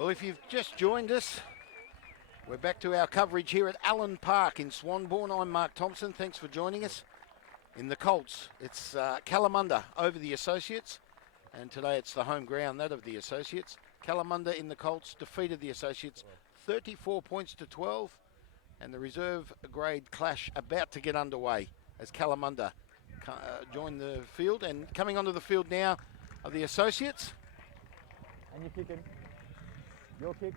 Well, if you've just joined us, we're back to our coverage here at Allen Park in Swanbourne. I'm Mark Thompson. Thanks for joining us. In the Colts, it's Kalamunda over the Associates, and today it's the home ground, that of the Associates. Kalamunda in the Colts defeated the Associates 34 points to 12, and the reserve grade clash about to get underway as Kalamunda join the field. And coming onto the field now are the Associates. And you're kicking. Your kick.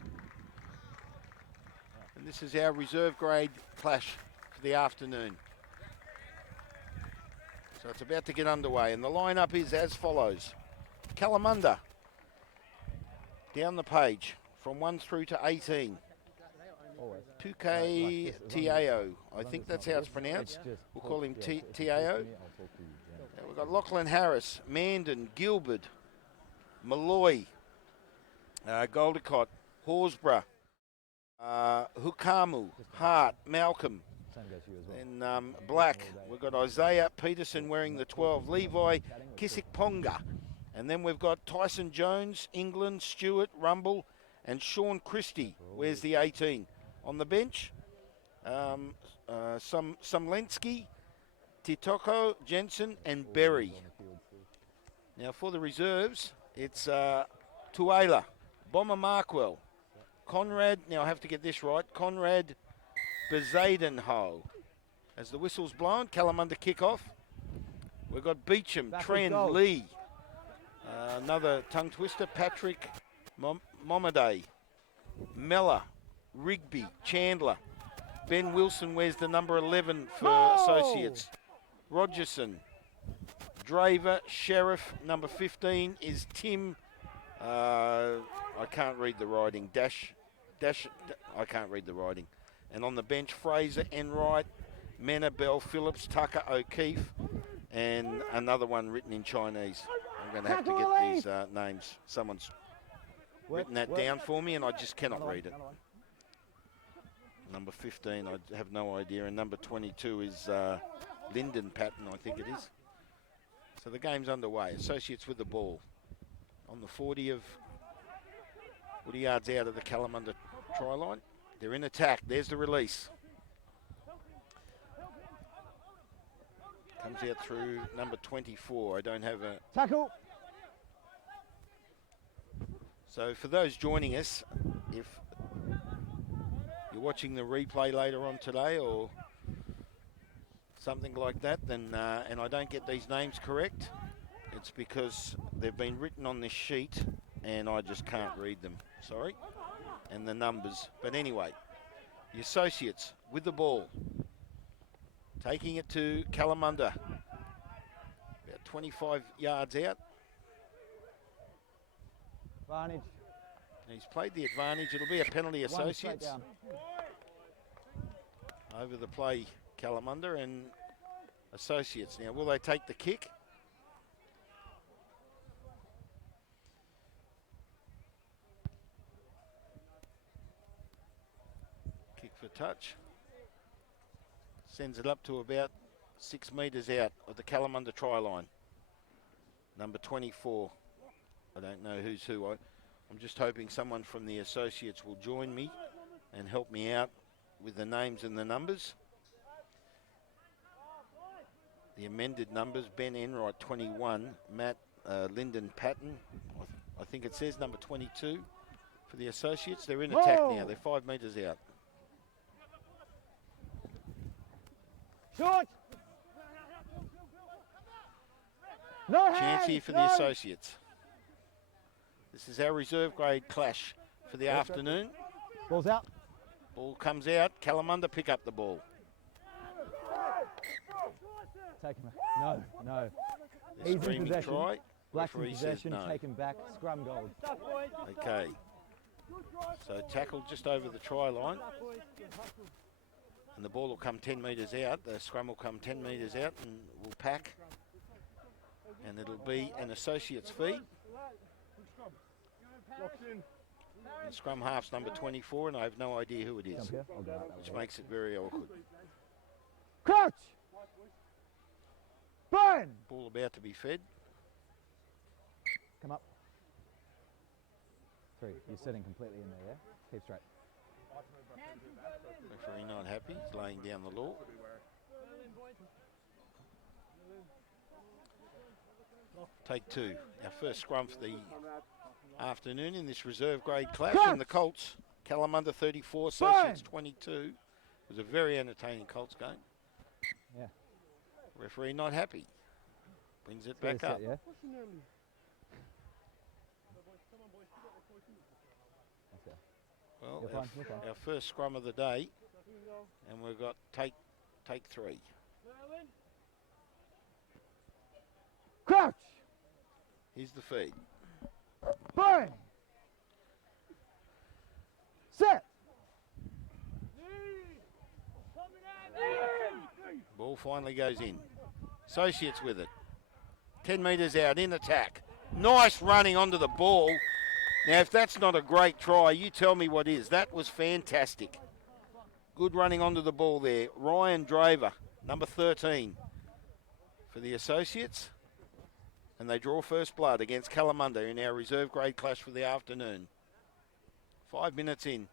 And this is our reserve grade clash for the afternoon. So it's about to get underway, and the lineup is as follows. Kalamunda down the page from 1 through to 18. 2K Tiao, I think that's how it's pronounced. We'll call him Tiao. We've got Lachlan Harris, Mandan, Gilbert, Malloy, Goldicott, Horsburgh, Hukamu, Hart, Malcolm. And Black, we've got Isaiah Peterson wearing the 12, Levi Kisikponga. And then we've got Tyson Jones, England, Stewart, Rumble, and Sean Christie wears the 18. On the bench, Somlensky, Titoko, Jensen, and Berry. Now for the reserves, it's Tuela, Bomber Markwell, Conrad, now I have to get this right, Conrad Bezadenho. As the whistle's blown, Kalamunda kick-off. We've got Beecham, Tren, Lee, another tongue twister, Patrick Momaday, Mella, Rigby, Chandler. Ben Wilson wears the number 11 for Associates. Rogerson, Draver, Sheriff, number 15 is Tim, I can't read the writing, I can't read the writing. And on the bench, Fraser, Enright, Mena, Bell, Phillips, Tucker, O'Keefe, and another one written in Chinese. I'm going to have to get these names. Someone's written that down for me, and I just cannot read it. Number 15, I have no idea, and number 22 is Lyndon Patton, I think it is. So the game's underway. Associates with the ball on the 40 yards out of the Kalamunda try line. They're in attack. There's the release. Comes out through number 24. I don't have a... Tackle. So for those joining us, if you're watching the replay later on today or something like that, then and I don't get these names correct, it's because they've been written on this sheet and I just can't read them. Sorry. And the numbers. But anyway, the Associates with the ball. Taking it to Kalamunda. About 25 yards out. Advantage. He's played the advantage. It'll be a penalty, Associates. Over the play, Kalamunda and Associates. Now, will they take the kick? Kick for touch. Sends it up to about 6 metres out of the Kalamunda try line. Number 24. I don't know who's who. I'm just hoping someone from the Associates will join me and help me out with the names and the numbers. The amended numbers, Ben Enright, 21. Matt Lyndon Patton, I think it says number 22 for the Associates. They're in attack now. They're 5 metres out. Short. No chance here for the Associates. This is our reserve grade clash for the afternoon. Ball's out. Ball comes out. Kalamunda pick up the ball. Take him. No. They're screaming try. Black's in possession, no. Taken back, scrum goal. Okay. So tackle just over the try line. And the ball will come 10 metres out. The scrum will come 10 metres out and will pack. And it'll be an Associates feed. The scrum half's number 24, and I have no idea who it is, which makes it very awkward. Crouch! Burn! Ball about to be fed. Come up. 3. You're sitting completely in there, yeah? Keep straight. Referee not happy. He's laying down the law. Take 2. Our first scrum for the afternoon in this reserve grade clash. And the Colts, Kalamunda 34, Associates 22. It was a very entertaining Colts game. Yeah. Referee not happy. Brings it back up. Yeah? Well, You're fine. our first scrum of the day, and we've got take 3. Crouch! Here's the feed. Burn! Set! Ball finally goes in. Associates with it. 10 metres out, in attack. Nice running onto the ball. Now, if that's not a great try, you tell me what is. That was fantastic. Good running onto the ball there. Ryan Draver, number 13 for the Associates. And they draw first blood against Kalamunda in our reserve grade clash for the afternoon. 5 minutes in.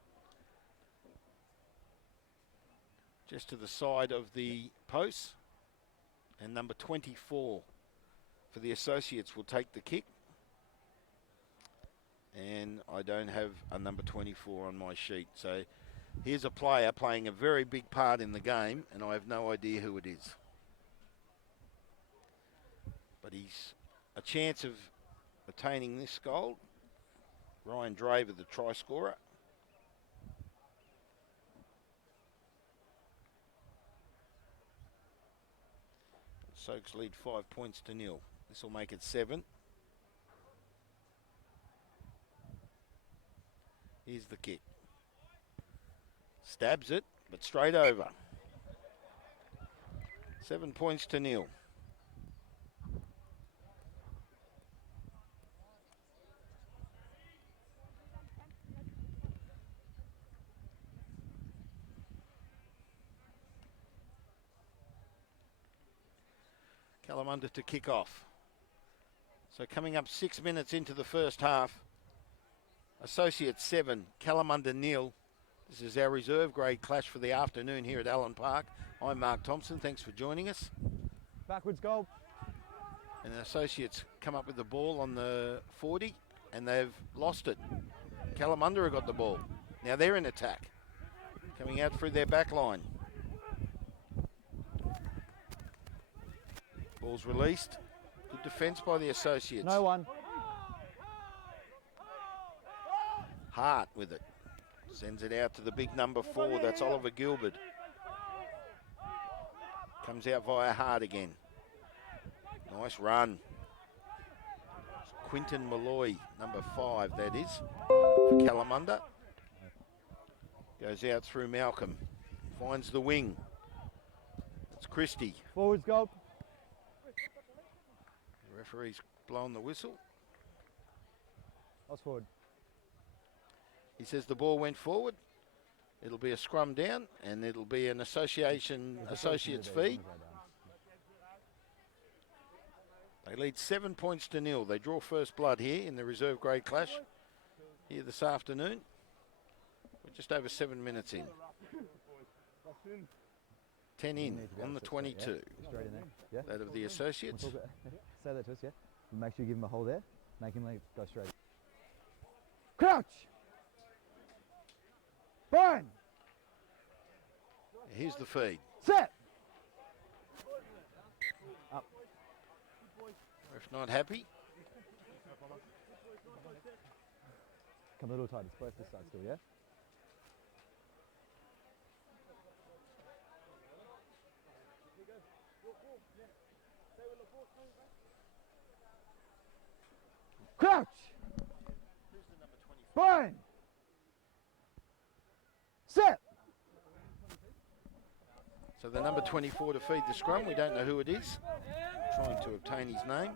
Just to the side of the post. And number 24 for the Associates will take the kick. And I don't have a number 24 on my sheet. So here's a player playing a very big part in the game, and I have no idea who it is. But he's a chance of attaining this goal. Ryan Draver, the try scorer. Soaks lead 5 points to 0. This will make it 7. Here's the kick. Stabs it, but straight over. 7 points to 0. Kalamunda to kick off. So coming up 6 minutes into the first half. Associates 7, Kalamunda 0. This is our reserve grade clash for the afternoon here at Allen Park. I'm Mark Thompson. Thanks for joining us. Backwards goal. And the Associates come up with the ball on the 40 and they've lost it. Kalamunda have got the ball. Now they're in attack. Coming out through their back line. Ball's released. Good defence by the Associates. No one. Hart with it. Sends it out to the big number 4. That's Oliver Gilbert. Comes out via Hart again. Nice run. It's Quinton Malloy, number 5, that is, for Kalamunda. Goes out through Malcolm. Finds the wing. It's Christie. Forwards goal. The referee's blown the whistle. I was forward. He says the ball went forward. It'll be a scrum down and it'll be an Associates feed. They lead 7 points to 0. They draw first blood here in the reserve grade clash here this afternoon. We're just over 7 minutes in. 10 in on the 22. Straight in there. Yeah. That of the Associates. Say that to us, yeah? Make sure you give him a hole there. Make him go straight. Crouch! Burn! Here's the feed. Set! Up. If not happy. Come a little tight. It's both this side still, yeah? Crouch! Burn! Set! So the number 24 to feed the scrum. We don't know who it is. Trying to obtain his name.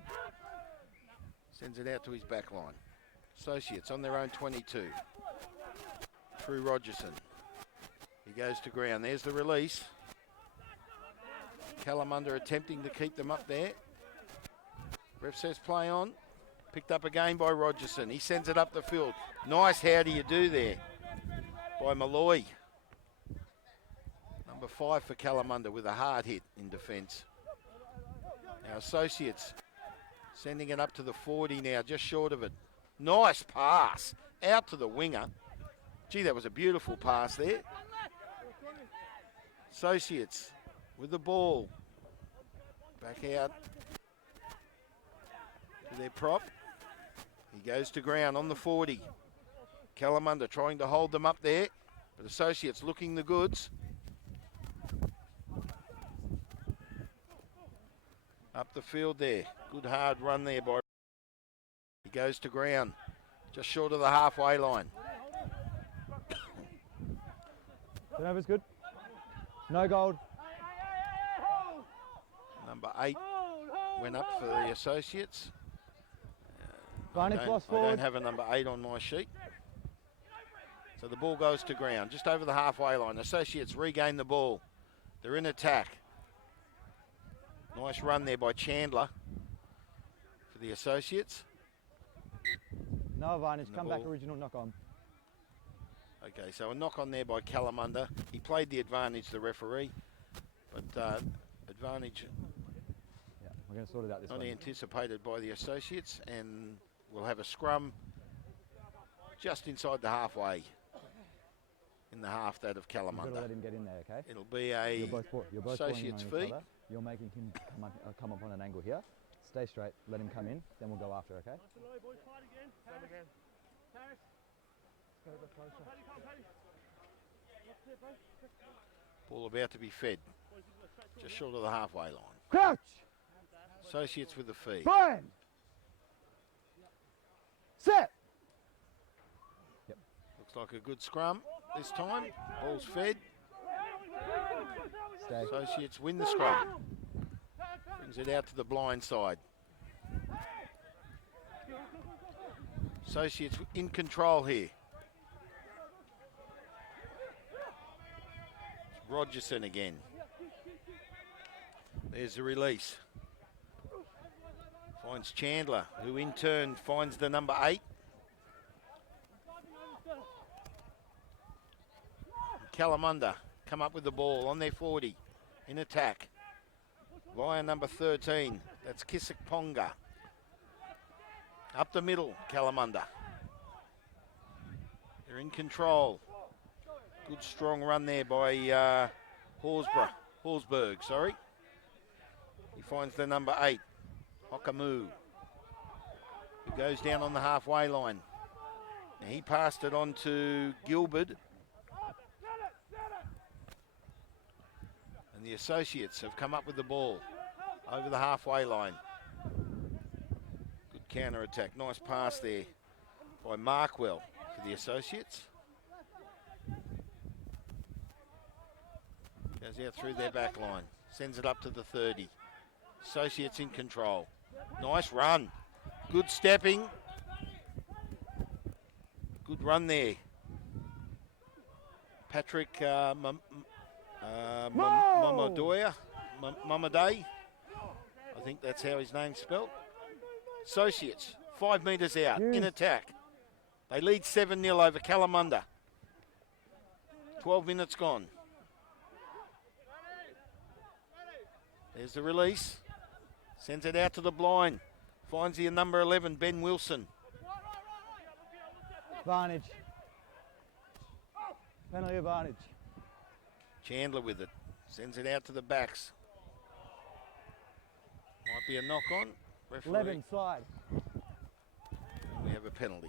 Sends it out to his back line. Associates on their own 22. Through Rogerson. He goes to ground. There's the release. Kalamunda attempting to keep them up there. Ref says play on. Picked up again by Rogerson. He sends it up the field. Nice how do you do there by Malloy. Number 5 for Kalamunda with a hard hit in defence. Now Associates sending it up to the 40 now, just short of it. Nice pass out to the winger. Gee, that was a beautiful pass there. Associates with the ball. Back out to their prop. He goes to ground on the 40. Kalamunda trying to hold them up there, but Associates looking the goods. Up the field there. Good hard run there by. He goes to ground, just short of the halfway line. Turnover's good. No gold. Number 8 went up for the Associates. Varnick lost I forward. don't have a number 8 on my sheet. So the ball goes to ground, just over the halfway line. Associates regain the ball. They're in attack. Nice run there by Chandler for the Associates. No advantage. Come back, original knock on. Okay, so a knock on there by Kalamunda. He played the advantage, the referee, but advantage Yeah, we're going to sort it out this not way. anticipated by the Associates, and we'll have a scrum just inside the halfway in the half that of You've got to Kalamunda. let him get in there, okay? It'll be a You're both falling Associates on each feed. other. You're making him come up on an angle here. Stay straight, let him come in, then we'll go after, okay? Ball about to be fed, just short of the halfway line. Crouch! Associates with the feed. Brian! Set! Looks like a good scrum this time. Ball's fed. Stay. Associates win the scrum. Brings it out to the blind side. Associates in control here. It's Rogerson again. There's the release. Finds Chandler, who in turn finds the number 8. Kalamunda come up with the ball on their 40 in attack. Via number 13, that's Kisak Ponga. Up the middle, Kalamunda. They're in control. Good strong run there by Horsburgh, sorry. He finds the number 8, Okamu, who goes down on the halfway line. Now he passed it on to Gilbert. And the Associates have come up with the ball over the halfway line. Good counter attack. Nice pass there by Markwell for the Associates. Goes out through their back line. Sends it up to the 30. Associates in control. Nice run. Good stepping. Good run there. Patrick Mamaday. I think that's how his name's spelt. Associates, 5 metres out, in attack. They lead 7-0 over Kalamunda. 12 minutes gone. There's the release. Sends it out to the blind. Finds the number 11, Ben Wilson. Advantage. Penalty advantage. Chandler with it. Sends it out to the backs. Might be a knock on. Referee. 11 slide. We have a penalty.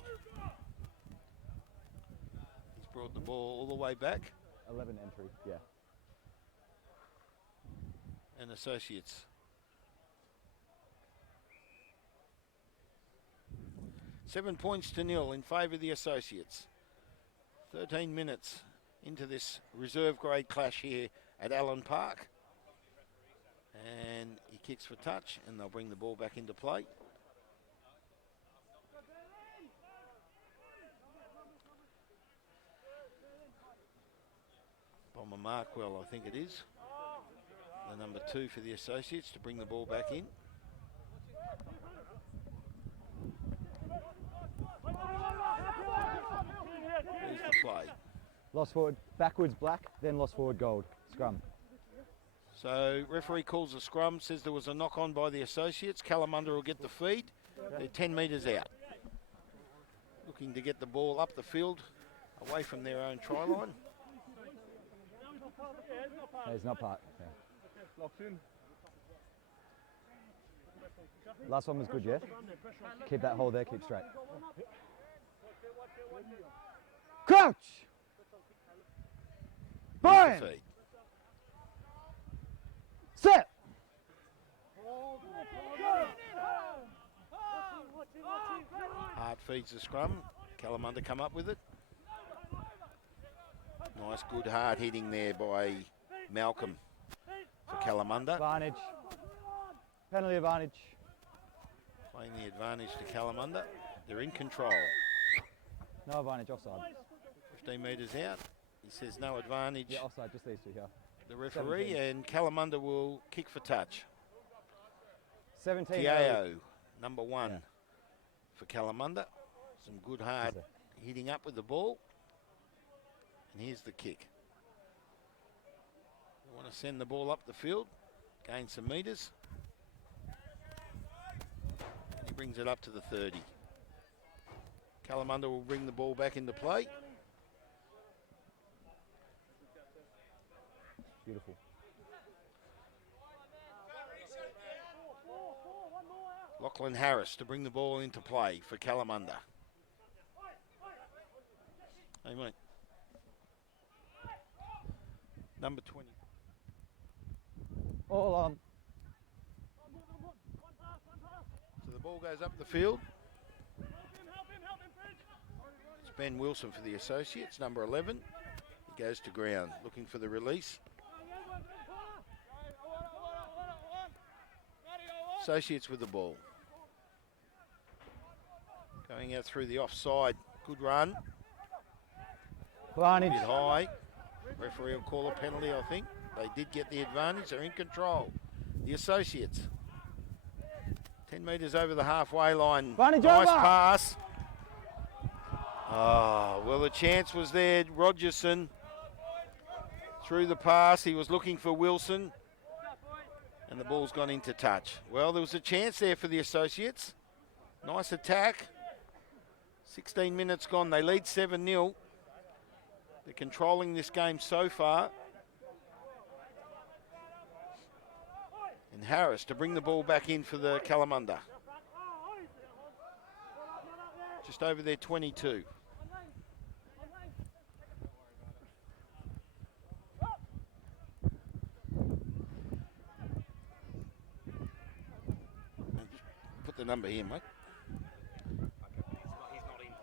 He's brought the ball all the way back. 11 entry, yeah. And Associates. Seven points to 0 in favour of the Associates. 13 minutes into this reserve grade clash here at Allen Park. And he kicks for touch and they'll bring the ball back into play. Bomber Markwell, I think it is. The number 2 for the Associates to bring the ball back in. Lost forward, backwards black, then lost forward gold. Scrum. So referee calls a scrum, says there was a knock on by the associates. Kalamunda will get the feed. They're 10 metres out. Looking to get the ball up the field, away from their own try line. It's not part. Yeah. Locked in. Last one was good, yeah? Keep that hole there, keep straight. Crouch! Here's Burn! the feed. Set! Hart feeds the scrum. Kalamunda come up with it. Nice, good hard hitting there by Malcolm for Kalamunda. Advantage. Penalty advantage. Playing the advantage to Kalamunda. They're in control. No advantage, offside. 15 metres out. He says no advantage. Yeah, offside, just these two here. The referee, 17. and Kalamunda will kick for touch. 17. Tiao, number 1 Yeah. for Kalamunda. Some good hard hitting up with the ball. And here's the kick. We want to send the ball up the field, gain some metres. And he brings it up to the 30. Kalamunda will bring the ball back into play. Beautiful. Lachlan Harris to bring the ball into play for Kalamunda. Hey, mate. Number 20. All on. So the ball goes up the field. It's Ben Wilson for the Associates, number 11. He goes to ground, looking for the release. Associates with the ball. Going out through the offside. Good run. Advantage. Bit high. Referee will call a penalty, I think. They did get the advantage. They're in control. The Associates. 10 metres over the halfway line. Advantage nice over. pass. Oh, well, the chance was there. Rogerson through the pass. He was looking for Wilson. And the ball's gone into touch. Well, there was a chance there for the Associates. Nice attack. 16 minutes gone. They lead 7-0. They're controlling this game so far. And Harris to bring the ball back in for the Kalamunda. Just over their 22. Put the number here, mate.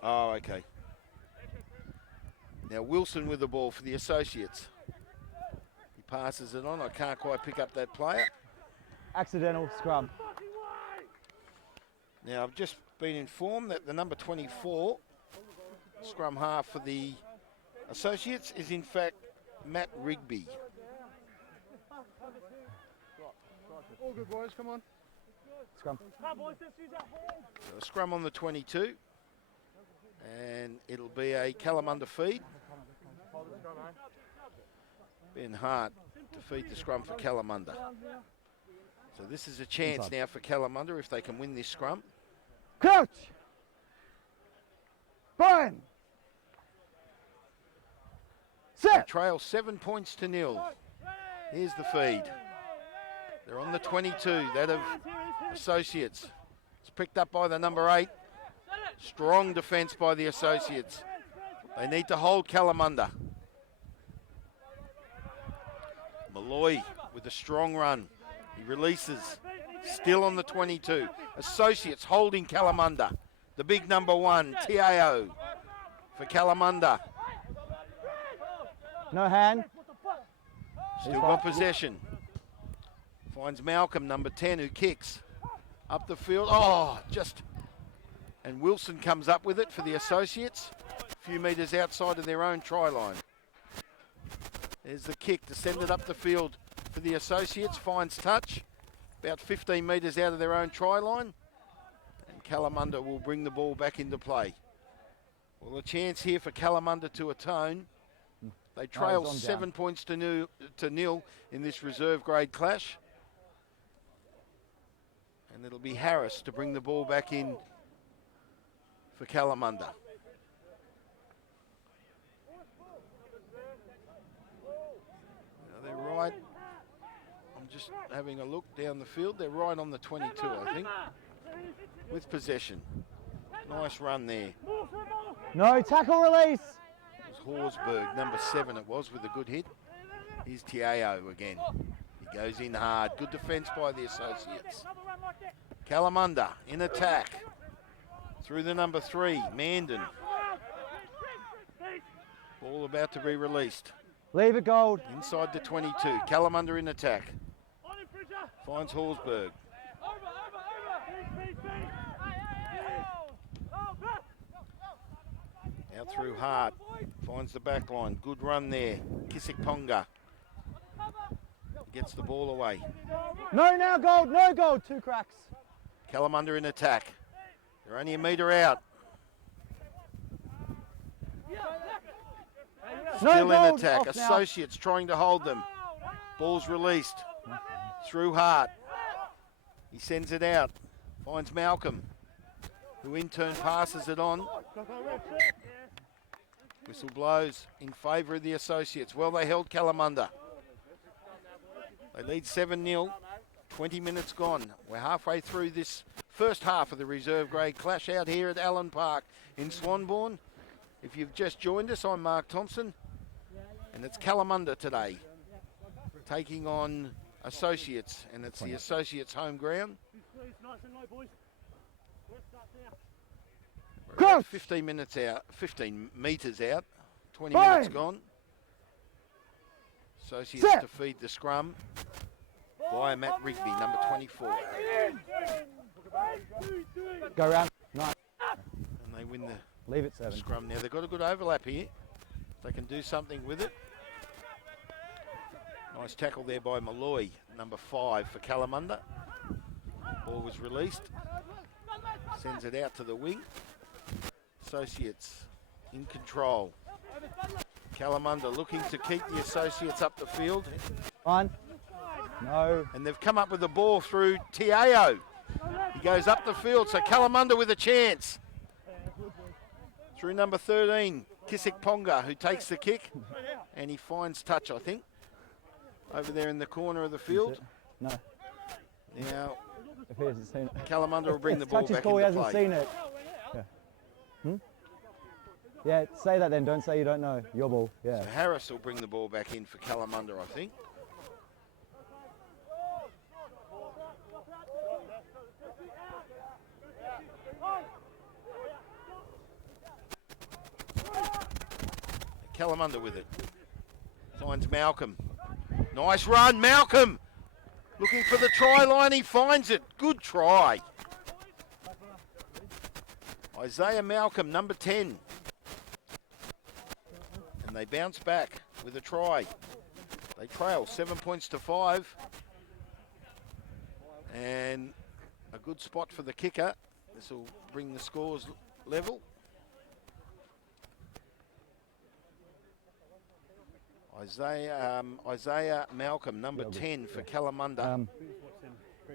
Oh, okay. Now Wilson with the ball for the Associates. He passes it on. I can't quite pick up that player. Accidental scrum. Now I've just been informed that the number 24 scrum half for the Associates is in fact Matt Rigby. All good, boys, come on. Scrum. So a scrum on the 22. And it'll be a Kalamunda feed. Ben Hart to feed the scrum for Kalamunda. So this is a chance now for Kalamunda if they can win this scrum. Crouch! Burn! They Set! trail 7 points to 0. Here's the feed. They're on the 22, that of Associates. It's picked up by the number 8. Strong defence by the Associates. They need to hold Kalamunda. Malloy with a strong run. He releases. Still on the 22. Associates holding Kalamunda. The big number 1, Tiao for Kalamunda. No hand. Still got possession. Finds Malcolm, number 10, who kicks. Up the field. Oh, just... And Wilson comes up with it for the Associates. A few metres outside of their own try line. There's the kick to send it up the field for the Associates. Finds touch. About 15 metres out of their own try line. And Kalamunda will bring the ball back into play. Well, a chance here for Kalamunda to atone. They trail on 7 down. points to nil in this reserve grade clash. And it'll be Harris to bring the ball back in for Kalamunda. Now they're right. I'm just having a look down the field. They're right on the 22, I think, with possession. Nice run there. No, tackle release. It was Horsburgh, number 7 it was, with a good hit. Here's Tiao again. He goes in hard. Good defence by the associates. Kalamunda in attack. Through the number 3, Mandan. Ball about to be released. Leave it, Gold. Inside the 22. Kalamunda in attack. Finds Horsburgh. Out through Hart. Finds the back line. Good run there. Kisikponga. Gets the ball away. No, now, Gold. No, Gold. 2 cracks. Kalamunda in attack. They're only a metre out. Still No, in Gold. attack. Off now. Associates trying to hold them. Ball's released. Through Hart. He sends it out. Finds Malcolm, who in turn passes it on. Whistle blows in favour of the associates. Well, they held Kalamunda. They lead 7-0. 20 minutes gone. We're halfway through this first half of the reserve grade clash out here at Allen Park in Swanbourne. If you've just joined us, I'm Mark Thompson, and it's Kalamunda today, taking on associates, and it's the associates' home ground. We're about 15 minutes out, 15 metres out, 20 minutes gone. Associates to feed the scrum by Matt Rigby, number 24. Go round. Nice. And they win the Leave it 7. scrum now. They've got a good overlap here. They can do something with it. Nice tackle there by Malloy, number 5 for Kalamunda. Ball was released. Sends it out to the wing. Associates in control. Kalamunda looking to keep the associates up the field. Fine. No. And they've come up with the ball through Tiao. He goes up the field, so Kalamunda with a chance. Through number 13, Kisikponga, who takes the kick. And he finds touch, I think, over there in the corner of the field. No. Now, If he hasn't seen it. Kalamunda will bring the ball Touch back call, he into hasn't play. seen it. Yeah. Yeah, say that then. Don't say you don't know. Your ball. Yeah. So Harris will bring the ball back in for Kalamunda, I think. Kalamunda with it. Finds Malcolm. Nice run, Malcolm! Looking for the try line, he finds it. Good try. Isaiah Malcolm, number 10. And they bounce back with a try. They trail 7 points to 5. And a good spot for the kicker. This will bring the scores level. Isaiah Malcolm, number 10 for Kalamunda.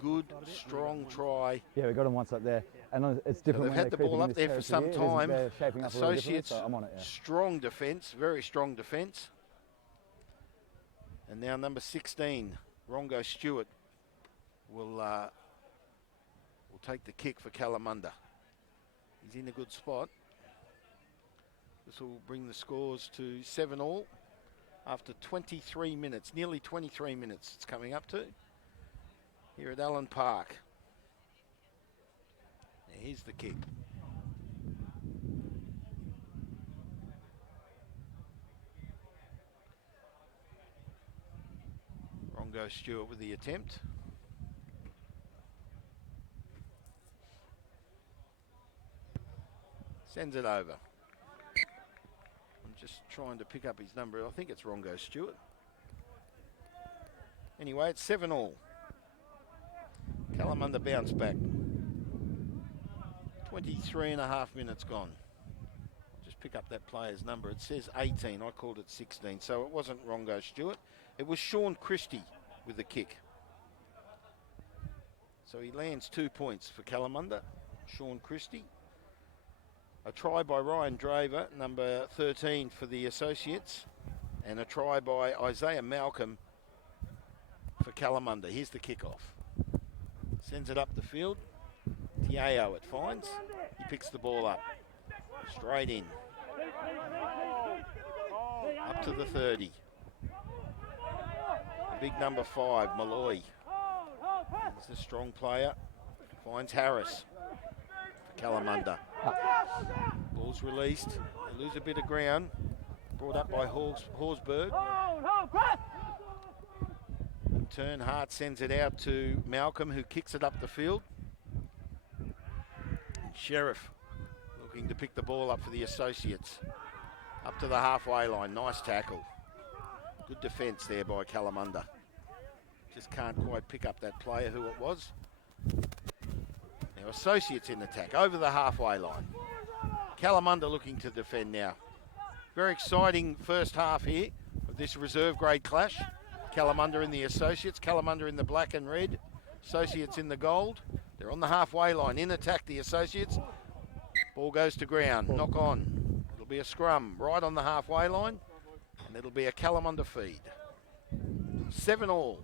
Good, strong try. Yeah, we got him once up there. And it's So different they've when had they're the ball creeping up in there for this some territory. time. They're shaping up a little differently, Associates, so I'm on it, yeah. strong defence, very strong defence. And now number 16, Rongo Stewart, will take the kick for Kalamunda. He's in a good spot. This will bring the scores to 7-all after 23 minutes, nearly 23 minutes it's coming up to here at Allen Park. Now here's the kick. Rongo Stewart with the attempt. Sends it over. I'm just trying to pick up his number. I think it's Rongo Stewart. Anyway, it's 7-all. Kalamunda bounce back. 23 and a half minutes gone. Just just pick up that player's number. It says 18. I called it 16. So it wasn't Rongo Stewart. It was Sean Christie with the kick. So he lands 2 points for Kalamunda. Sean Christie. A try by Ryan Draver, number 13 for the Associates. And a try by Isaiah Malcolm for Kalamunda. Here's the kickoff. Sends it up the field. Tiao it finds. He picks the ball up. Straight in. Up to the 30. Big number 5, Malloy. He's a strong player. Finds Harris for Kalamunda. Ball's released. They lose a bit of ground. Brought up by Horsburgh. In turn, Hart sends it out to Malcolm, who kicks it up the field. Sheriff looking to pick the ball up for the Associates. Up to the halfway line. Nice tackle. Good defence there by Kalamunda. Just can't quite pick up that player who it was. Now Associates in attack over the halfway line. Kalamunda looking to defend now. Very exciting first half here of this reserve grade clash. Kalamunda in the Associates. Kalamunda in the black and red. Associates in the gold. They're on the halfway line. In attack the Associates. Ball goes to ground. Knock on. It'll be a scrum right on the halfway line. And it'll be a Kalamunda feed. 7-all.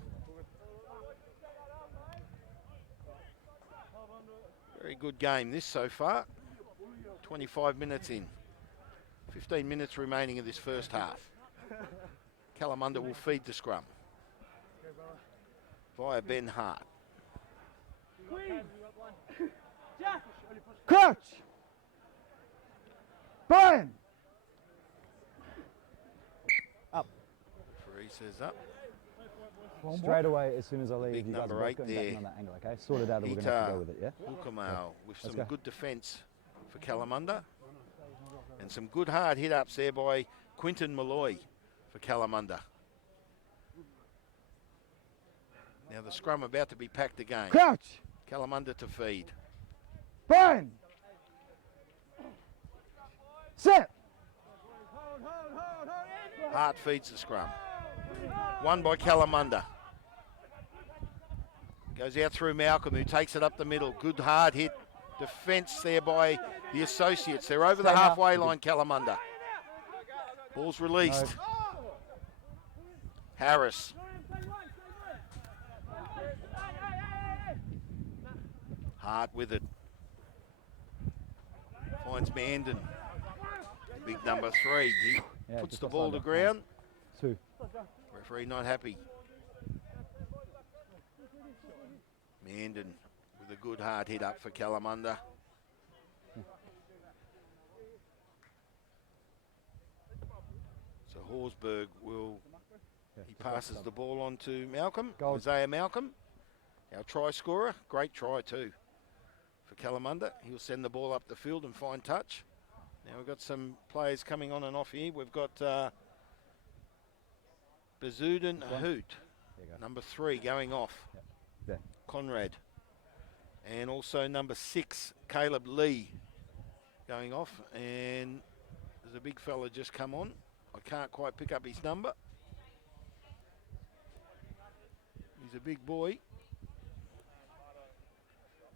Very good game this so far. 25 minutes in. 15 minutes remaining of this first half. Kalamunda will feed the scrum via Ben Hart. Crouch! Brian! Up. Referee says up. Straight away, as soon as I leave, Big you guys are number both 8 going there. back on that angle, okay? Sort it out, and we're going to have to go with it, yeah? Ukamau with some go. good defence for Kalamunda. And some good hard hit-ups there by Quinton Malloy for Kalamunda. Now the scrum about to be packed again. Crouch! Kalamunda to feed. Brian! Set! Hart feeds the scrum. Won by Kalamunda. Goes out through Malcolm, who takes it up the middle. Good hard hit. Defence there by the Associates. They're over the halfway line, Kalamunda. Ball's released. Harris. Hart with it. Finds Mandan. Big number 3. He puts the ball to ground. 2. Referee not happy. Mandan with a good hard hit up for Kalamunda. So Horsburgh will, he passes the ball on to Malcolm, Isaiah Malcolm, our try scorer. Great try too for Kalamunda. He'll send the ball up the field and find touch. Now we've got some players coming on and off here. We've got Bazudin Hoot, number 3, going off. There. Conrad. And also number 6, Caleb Lee, going off. And there's a big fella just come on. I can't quite pick up his number. He's a big boy.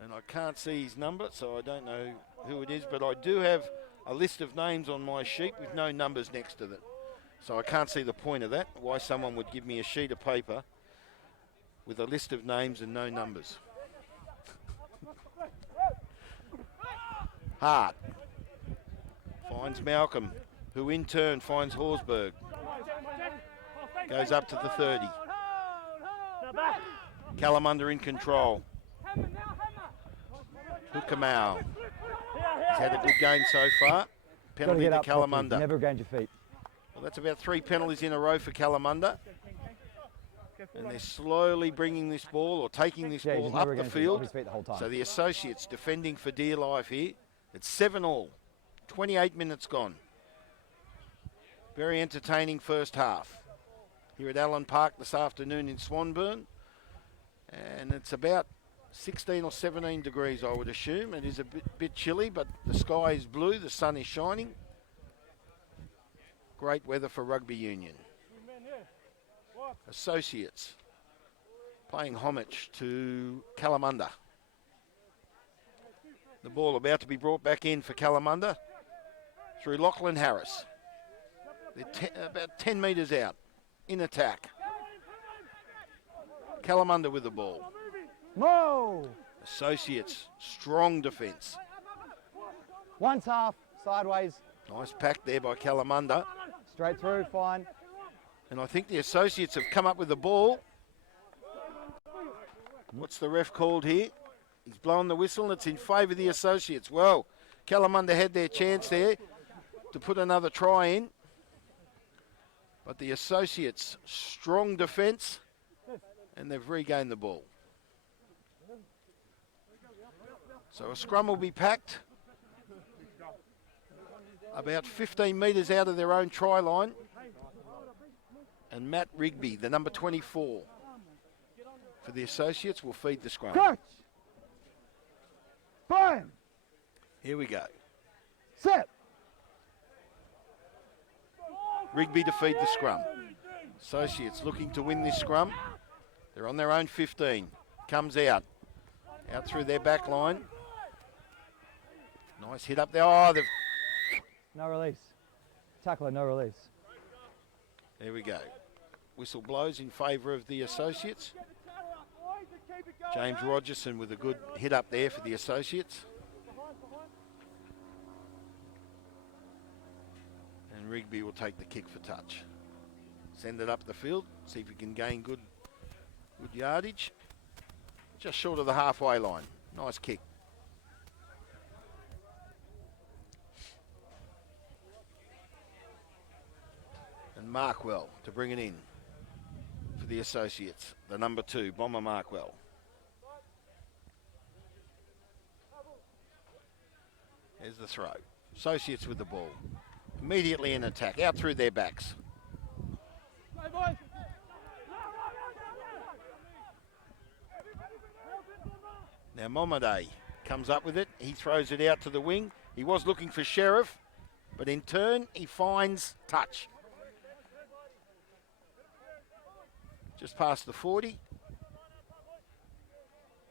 And I can't see his number, so I don't know who it is. But I do have a list of names on my sheet with no numbers next to it. So I can't see the point of that, why someone would give me a sheet of paper with a list of names and no numbers. Hart finds Malcolm, who in turn finds Horsburgh. Goes up to the 30. Kalamunda in control. Hukamau. He's had a good game so far. Penalty to Kalamunda. Never gained your feet. Well, that's about 3 penalties in a row for Kalamunda. And they're slowly bringing this ball or taking this ball up the field. So the Associates defending for dear life here. It's 7-all. 28 minutes gone. Very entertaining first half here at Allen Park this afternoon in Swanbourne. And it's about 16 or 17 degrees, I would assume. It is a bit chilly, but the sky is blue, the sun is shining. Great weather for rugby union. Associates paying homage to Kalamunda. The ball about to be brought back in for Kalamunda through Lachlan Harris. They're about 10 metres out in attack. Kalamunda with the ball. No! Associates, strong defence. One's half, sideways, Nice pack there by Kalamunda. straight through, fine. And I think the Associates have come up with the ball. What's the ref called here? He's blowing the whistle and it's in favour of the Associates. Well, Kalamunda had their chance there to put another try in. But the Associates, strong defence, and they've regained the ball. So a scrum will be packed about 15 metres out of their own try line. And Matt Rigby, the number 24 for the Associates, will feed the scrum. Coach! Bam! Here we go. Set! Rigby to feed the scrum. Associates looking to win this scrum. They're on their own 15. Comes out. Out through their back line. Nice hit up there. Oh, they've... No release. Tackler, no release. There we go. Whistle blows in favour of the Associates. James Rogerson with a good hit up there for the Associates. And Rigby will take the kick for touch. Send it up the field, see if he can gain good yardage. Just short of the halfway line. Nice kick. And Markwell to bring it in for the Associates. The number 2, Bomber Markwell. There's the throw. Associates with the ball. Immediately in attack, out through their backs. Now Momade comes up with it. He throws it out to the wing. He was looking for Sheriff, but in turn he finds touch. Just past the 40.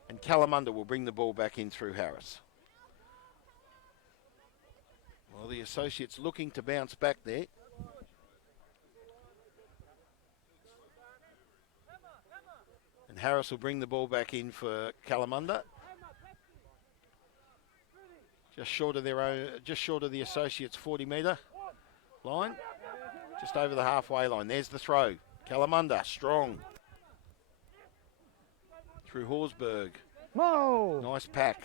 And Kalamunda will bring the ball back in through Harris. Well, the Associates looking to bounce back there. And Harris will bring the ball back in for Kalamunda. Just short of their own, just short of the Associates' 40-metre line. Just over the halfway line. There's the throw. Kalamunda, strong. Through Horsburgh. No! Nice pack.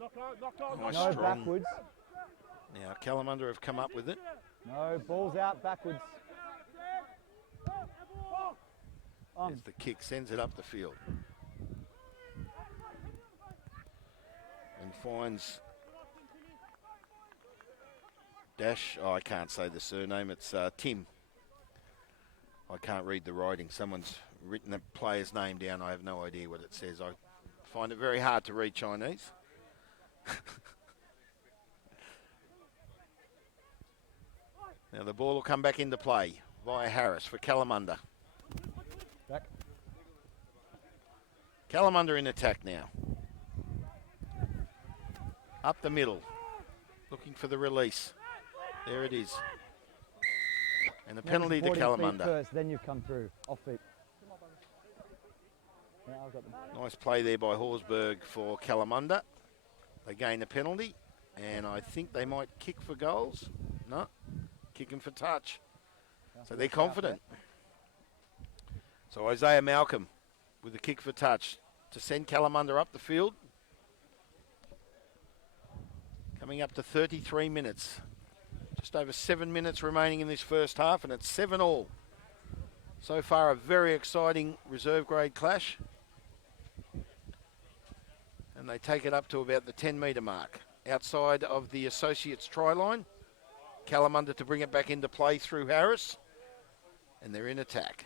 Nice No strong. backwards. Now Kalamunda have come up with it. No, ball's out backwards. There's the kick, sends it up the field. And finds Dash, oh, I can't say the surname, it's Tim. I can't read the writing. Someone's written the player's name down. I have no idea what it says. I find it very hard to read Chinese. Now the ball will come back into play via Harris for Kalamunda. Back. Kalamunda in attack now. Up the middle. Looking for the release. There it is. And a penalty to 40 feet Kalamunda. first, then you've come through. Off feet. Yeah, I've got them. Nice play there by Horsburgh for Kalamunda. They gain a penalty. And I think they might kick for goals. No. Kicking for touch. So they're confident. So Isaiah Malcolm with a kick for touch to send Kalamunda up the field. Coming up to 33 minutes. Just over 7 minutes remaining in this first half, and it's 7-all. So far, a very exciting reserve grade clash. And they take it up to about the 10-metre mark. Outside of the Associates try line. Kalamunda to bring it back into play through Harris. And they're in attack.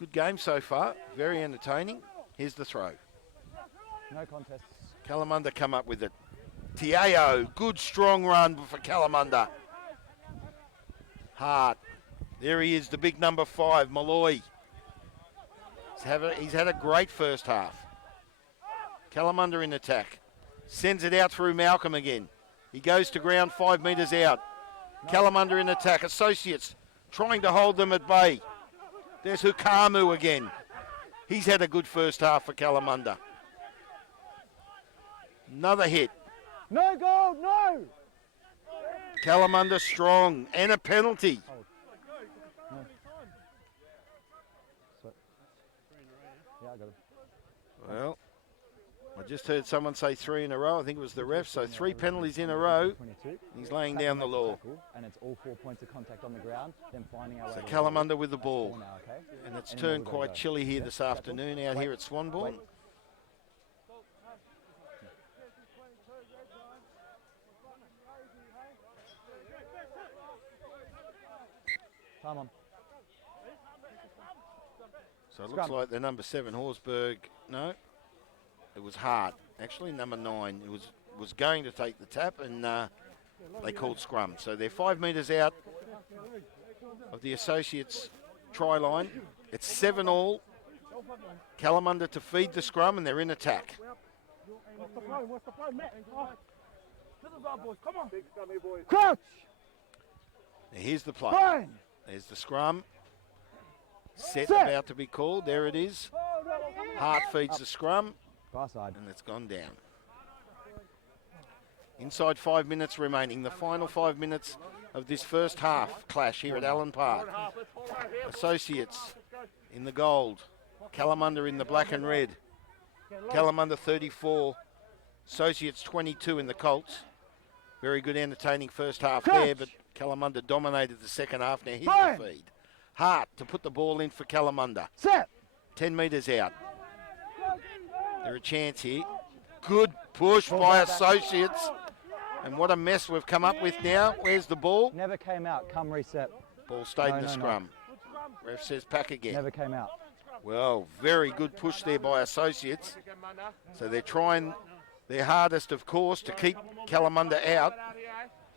Good game so far. Very entertaining. Here's the throw. No contests. Kalamunda come up with it. Tiao, good strong run for Kalamunda. Hart. There he is, the big number 5, Malloy. He's had a great first half. Kalamunda in attack. Sends it out through Malcolm again. He goes to ground 5 metres out. Kalamunda in attack. Associates trying to hold them at bay. There's Hukamu again. He's had a good first half for Kalamunda. Another hit. No goal, no! Kalamunda strong and a penalty. Yeah, I got it. Well, I just heard someone say 3 in a row. I think it was the ref. So 3 penalties in a row. 22. He's laying down the law. And it's all 4 points of contact on the ground, then finding our way. So to Kalamunda with the ball. now, okay? And it's Any turned ball quite go. chilly here Yeah, this that's afternoon all. out Wait, here at Swanbourne. wait. Come on. So it looks Scrum. like the number 7, Horsburgh. No, it was Hart. Actually, number 9. It was going to take the tap, and they called scrum. So they're 5 metres out of the Associates try line. It's 7 all. Kalamunda to feed the scrum, and they're in attack. What's the plan? What's the plan, Matt? This is our boys. Come on. Big scummy boys. Crouch! Now here's the play. Fine! There's the scrum. Set Set. about to be called. There it is. Hart feeds the scrum, Far side. and it's gone down. Inside 5 minutes remaining. The final 5 minutes of this first half clash here at Allen Park. Associates in the gold. Kalamunda in the black and red. Kalamunda 34. Associates 22 in the Colts. Very good entertaining first half there, but Kalamunda dominated the second half. Now here's Fine. the feed. Hart to put the ball in for Kalamunda. Set! 10 metres out. They're a chance here. Good push by Associates. And what a mess we've come up with now. Where's the ball? Never came out. Come reset. Ball stayed No, in the no, no. scrum. Ref says pack again. Never came out. Well, very good push there by Associates. So they're trying their hardest, of course, to keep Kalamunda out.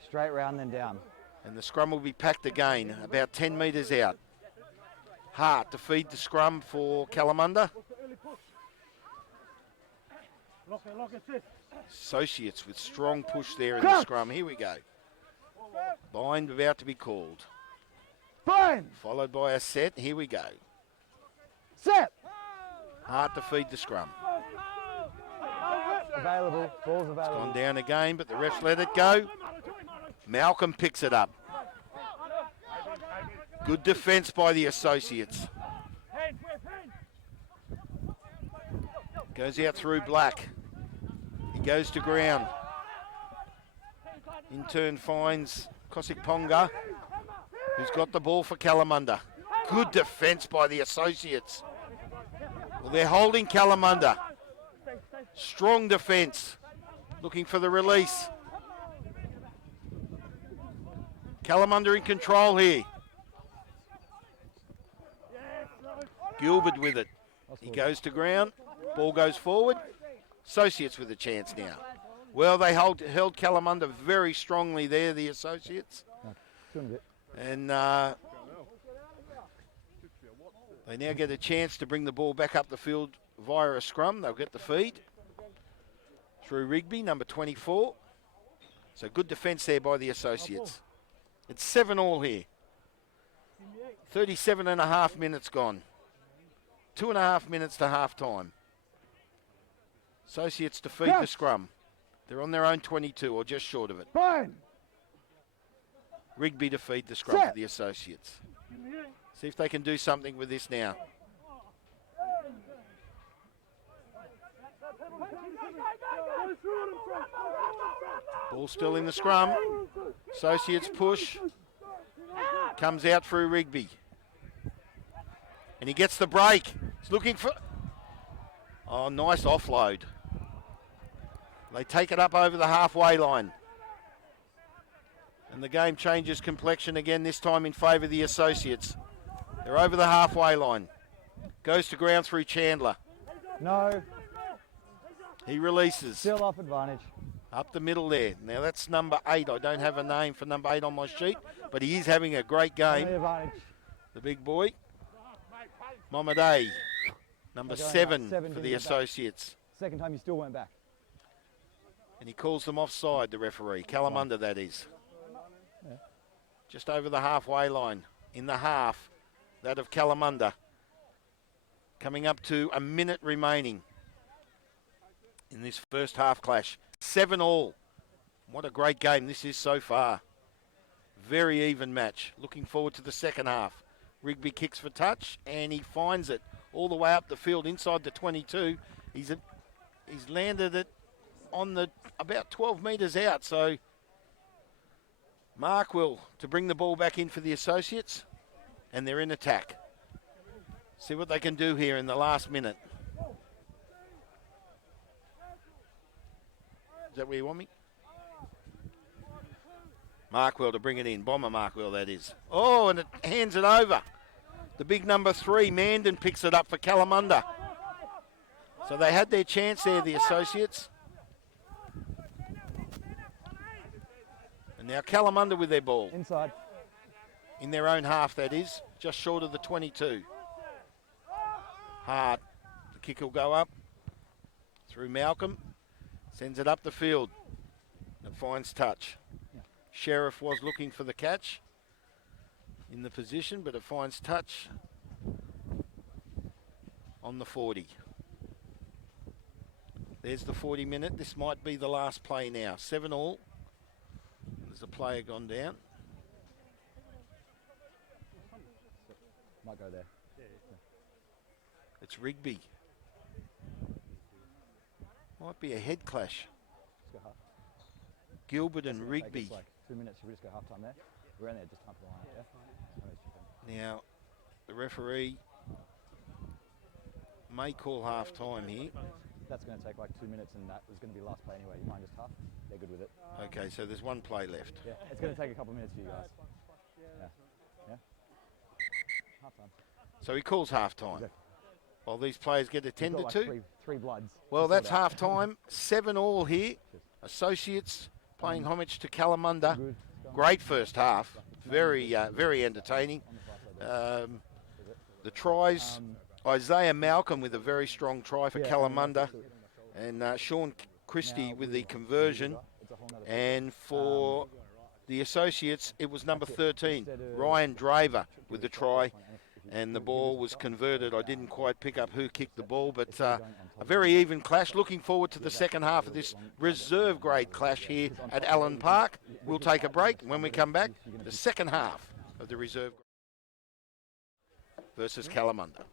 Straight round, then down. And the scrum will be packed again, about 10 metres out. Hart to feed the scrum for Kalamunda. Lock it, sis. Associates with strong push there in the scrum. Here we go. Bind about to be called. Fine! Followed by a set. Here we go. Set! Hart to feed the scrum. Available. Ball's available. Gone down again, but the refs let it go. Malcolm picks it up. Good defence by the Associates. Goes out through Black. He goes to ground. In turn finds Kosikponga, who's got the ball for Kalamunda. Good defence by the Associates. Well, they're holding Kalamunda. Strong defence. Looking for the release. Kalamunda in control here. Gilbert with it. He goes to ground. Ball goes forward. Associates with a chance now. Well, they held Kalamunda very strongly there, the Associates. Two and a bit. And they now get a chance to bring the ball back up the field via a scrum. They'll get the feed through Rigby, number 24. So good defence there by the Associates. It's 7 all here. 37 and a half minutes gone. 2.5 minutes to half time. Associates to feed the scrum. They're on their own 22 or just short of it. Fine! Rigby to feed the scrum for the Associates. See if they can do something with this now. Ball still in the scrum. Associates push. Comes out through Rigby. And he gets the break. He's looking for... Oh, nice offload. They take it up over the halfway line. And the game changes complexion again, this time in favour of the Associates. They're over the halfway line. Goes to ground through Chandler. No. He releases. Still off advantage. Up the middle there. Now that's number 8. I don't have a name for number 8 on my sheet, but he is having a great game. Advantage. The big boy. Momaday, number They're going 7 seven, for getting the it back. Associates. Second time you still went back. And he calls them offside, the referee. Kalamunda, that is. Yeah. Just over the halfway line. In the half, that of Kalamunda. Coming up to a minute remaining in this first half clash. 7-all. What a great game this is so far. Very even match. Looking forward to the second half. Rigby kicks for touch, and he finds it all the way up the field inside the 22. He's landed it on the about 12 metres out. So Markwell to bring the ball back in for the Associates, and they're in attack. See what they can do here in the last minute. Is that where you want me? Markwell to bring it in. Bomber Markwell, that is. Oh, and it hands it over. The big number 3, Mandan, picks it up for Kalamunda. So they had their chance there, the Associates. And now Kalamunda with their ball. Inside. In their own half, that is. Just short of the 22. Hart. The kick will go up. Through Malcolm. Sends it up the field. And finds touch. Sheriff was looking for the catch in the position, but it finds touch on the 40. There's the 40 minute. This might be the last play now. 7-all. There's a player gone down. Might go there. It's Rigby. Might be a head clash. Let's go half. Gilbert and Take Rigby. us like 2 minutes. Should we just go half time there? We're in there just time for the line, yeah? Now, the referee may call half time here. That's going to take like 2 minutes, and that was going to be the last play anyway. You mind just half? They're good with it. Okay, so there's one play left. Yeah, it's going to take a couple of minutes for you guys. Yeah. Yeah. Half time. So he calls half time. Exactly. While these players get attended We've got like to. three bloods. Well, to sort that's out. half time. 7-all here. Associates paying homage to Kalamunda. Good. Great first half. Very, very entertaining. The tries, Isaiah Malcolm with a very strong try for Kalamunda. And Sean Christie with the conversion. And for the Associates, it was number 13, Ryan Draver with the try. And the ball was converted. I didn't quite pick up who kicked the ball, but a very even clash. Looking forward to the second half of this reserve grade clash here at Allen Park. We'll take a break. When we come back, the second half of the reserve versus Kalamunda.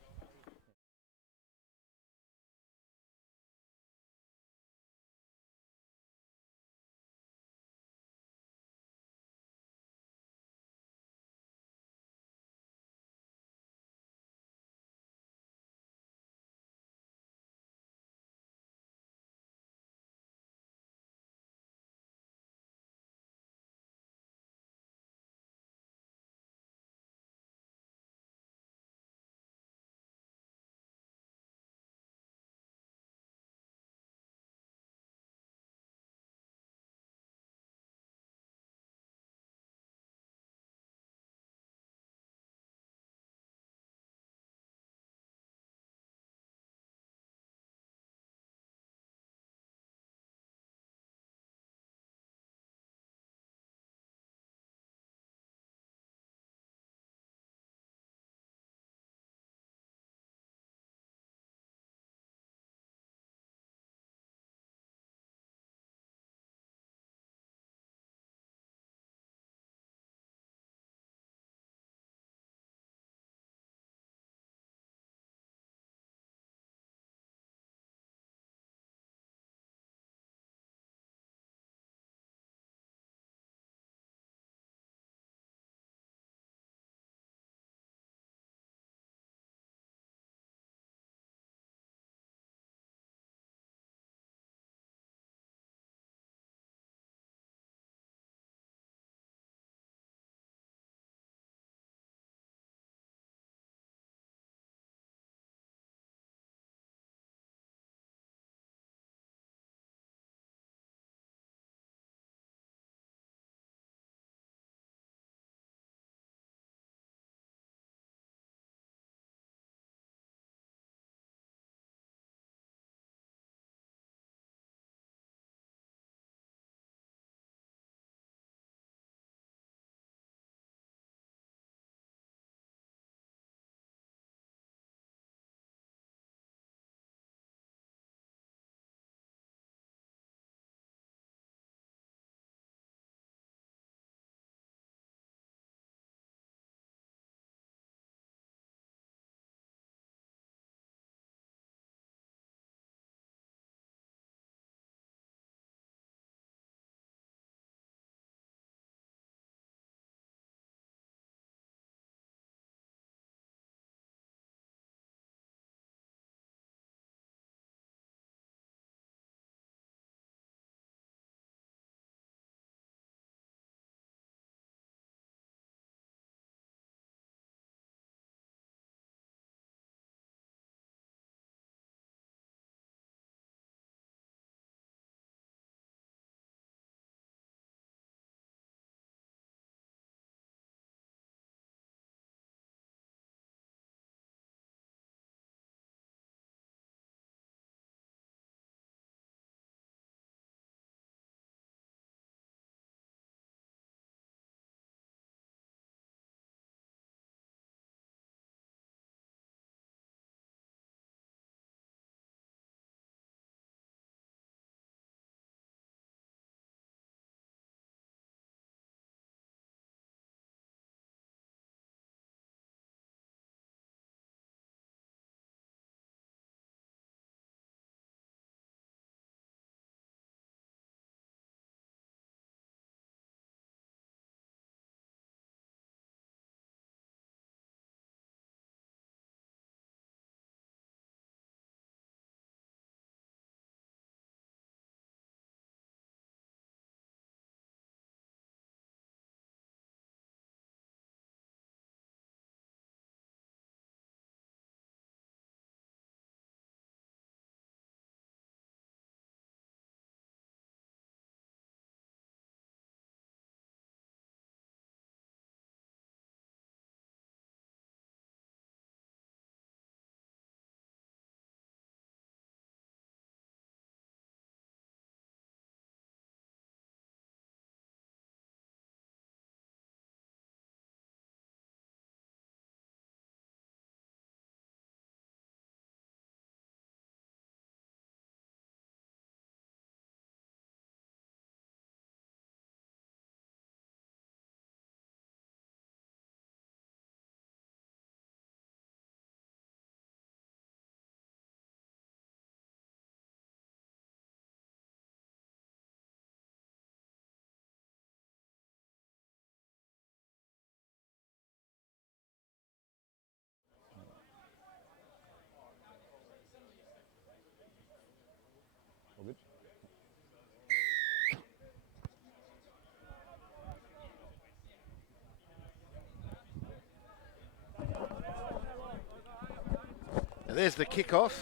there's the kickoff.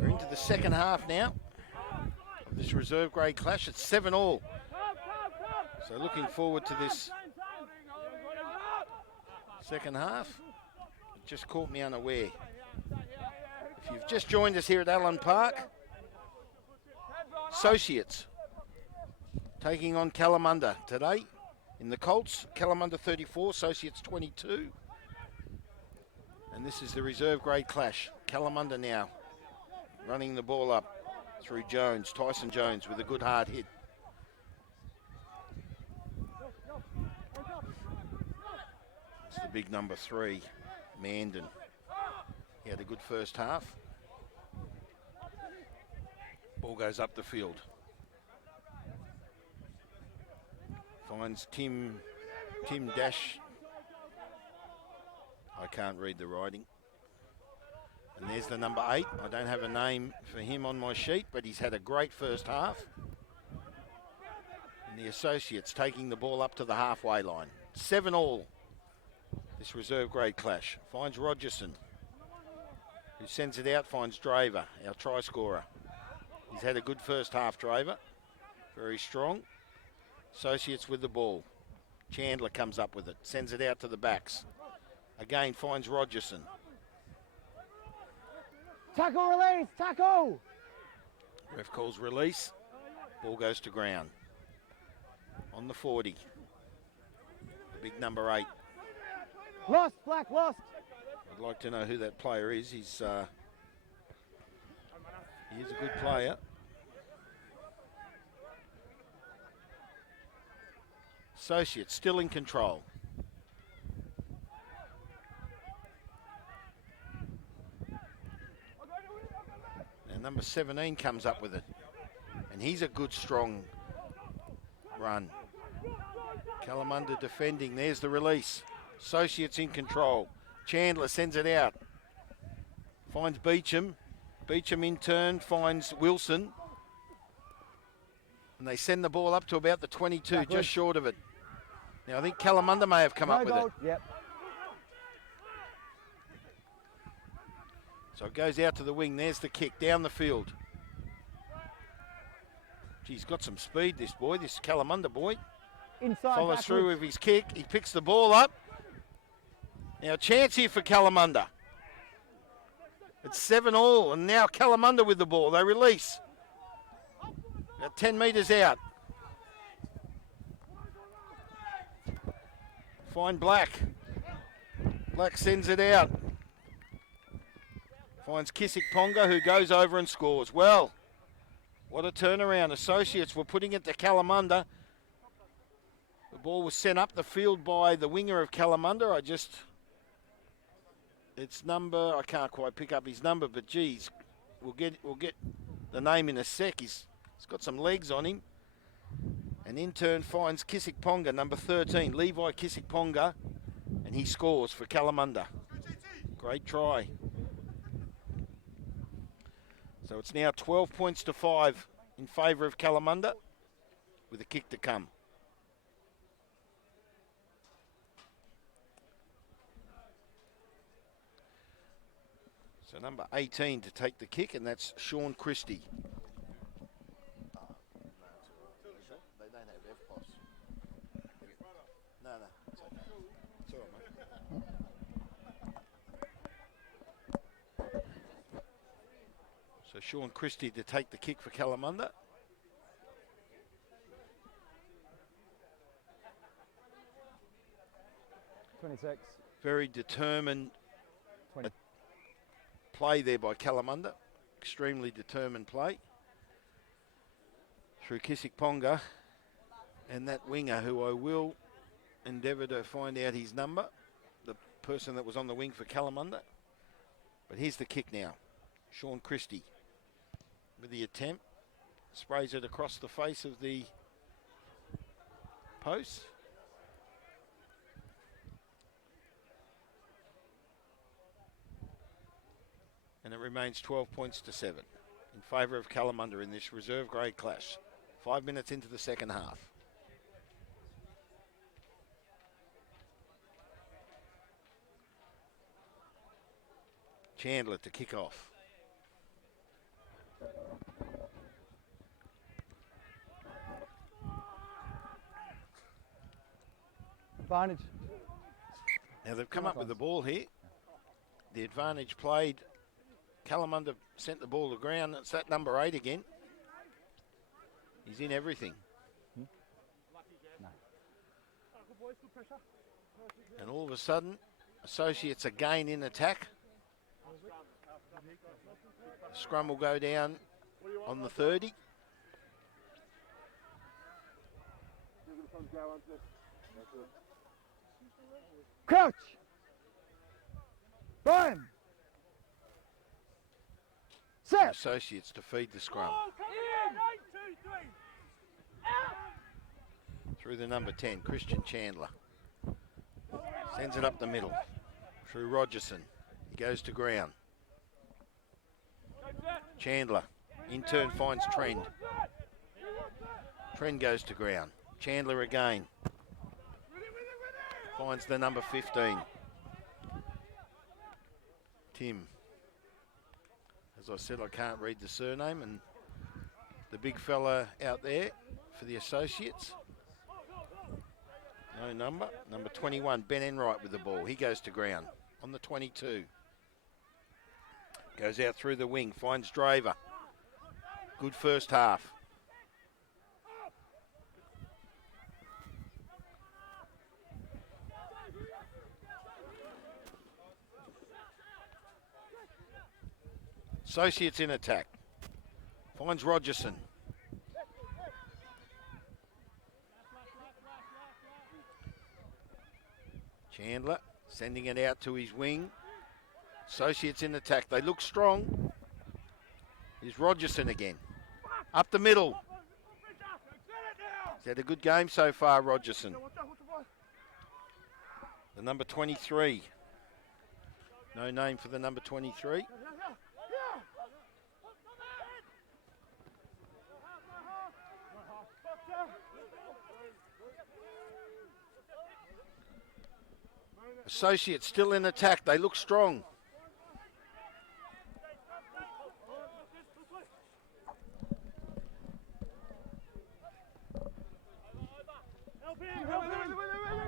We're into the second half now of this reserve grade clash. It's 7-all. So looking forward to this second half. It just caught me unaware. If you've just joined us here at Allen Park, Associates taking on Kalamunda today in the Colts. Kalamunda 34, Associates 22. And this is the reserve grade clash. Kalamunda now running the ball up through Jones, Tyson Jones with a good hard hit. It's the big number 3, Mandan. He had a good first half. Ball goes up the field. Finds Tim Dash. I can't read the writing. And there's the number 8. I don't have a name for him on my sheet, but he's had a great first half. And the Associates taking the ball up to the halfway line. 7-all. This reserve grade clash. Finds Rogerson, who sends it out, finds Draver, our try scorer. He's had a good first half, Draver. Very strong. Associates with the ball. Chandler comes up with it, sends it out to the backs. Again finds Rogerson. Tackle release, tackle! Ref calls release. Ball goes to ground. On the 40. The big number 8. Lost, Black, lost. I'd like to know who that player is. He is a good player. Associates still in control. And number 17 comes up with it. And he's a good, strong run. Kalamunda defending. There's the release. Associates in control. Chandler sends it out. Finds Beecham. Beecham in turn finds Wilson. And they send the ball up to about the 22, Backward. just short of it. Now I think Kalamunda may have come up with it. Yep. So it goes out to the wing. There's the kick down the field. He's got some speed, this boy, this Kalamunda boy. Inside, Follows backwards. through with his kick. He picks the ball up. Now a chance here for Kalamunda. It's 7-all, and now Kalamunda with the ball. They release. About 10 metres out. Find Black. Black sends it out. Finds Kissick Ponga, who goes over and scores. Well, what a turnaround. Associates were putting it to Kalamunda. The ball was sent up the field by the winger of Kalamunda. It's number, I can't quite pick up his number, but geez, we'll get the name in a sec. He's got some legs on him. And in turn finds Kissick Ponga, number 13, Levi Kissick Ponga, and he scores for Kalamunda. Great try. So it's now 12 points to 5 in favour of Kalamunda, with a kick to come. So number 18 to take the kick, and that's Sean Christie. They don't have FPOS. No, it's okay. It's all right, mate. So Sean Christie to take the kick for Kalamunda. Very determined 20. Play there by Kalamunda. Extremely determined play. Through Kissick Ponga. And that winger, who I will endeavour to find out his number. The person that was on the wing for Kalamunda. But here's the kick now. Sean Christie with the attempt. Sprays it across the face of the post. And it remains 12 points to 7 in favour of Kalamunda in this reserve grade clash. 5 minutes into the second half. Chandler to kick off. Advantage. Now they've come up with the ball here. The advantage played. Kalamunda sent the ball to ground. It's that number 8 again. He's in everything. No. And all of a sudden, Associates again in attack. Scrum will go down on the 30. Crouch. Prime. Set. Associates to feed the scrum. Through the number 10, Christian Chandler. Sends it up the middle. Through Rogerson. He goes to ground. Chandler. In turn finds Trend. Trend goes to ground. Chandler again. Finds the number 15. Tim. As I said, I can't read the surname, and the big fella out there for the Associates. No number. Number 21, Ben Enright with the ball. He goes to ground on the 22. Goes out through the wing, finds Draver. Good first half. Associates in attack. Finds Rogerson. Chandler sending it out to his wing. Associates in attack. They look strong. Here's Rogerson again. Up the middle. He's had a good game so far, Rogerson. The number 23. No name for the number 23. Associates still in attack. They look strong.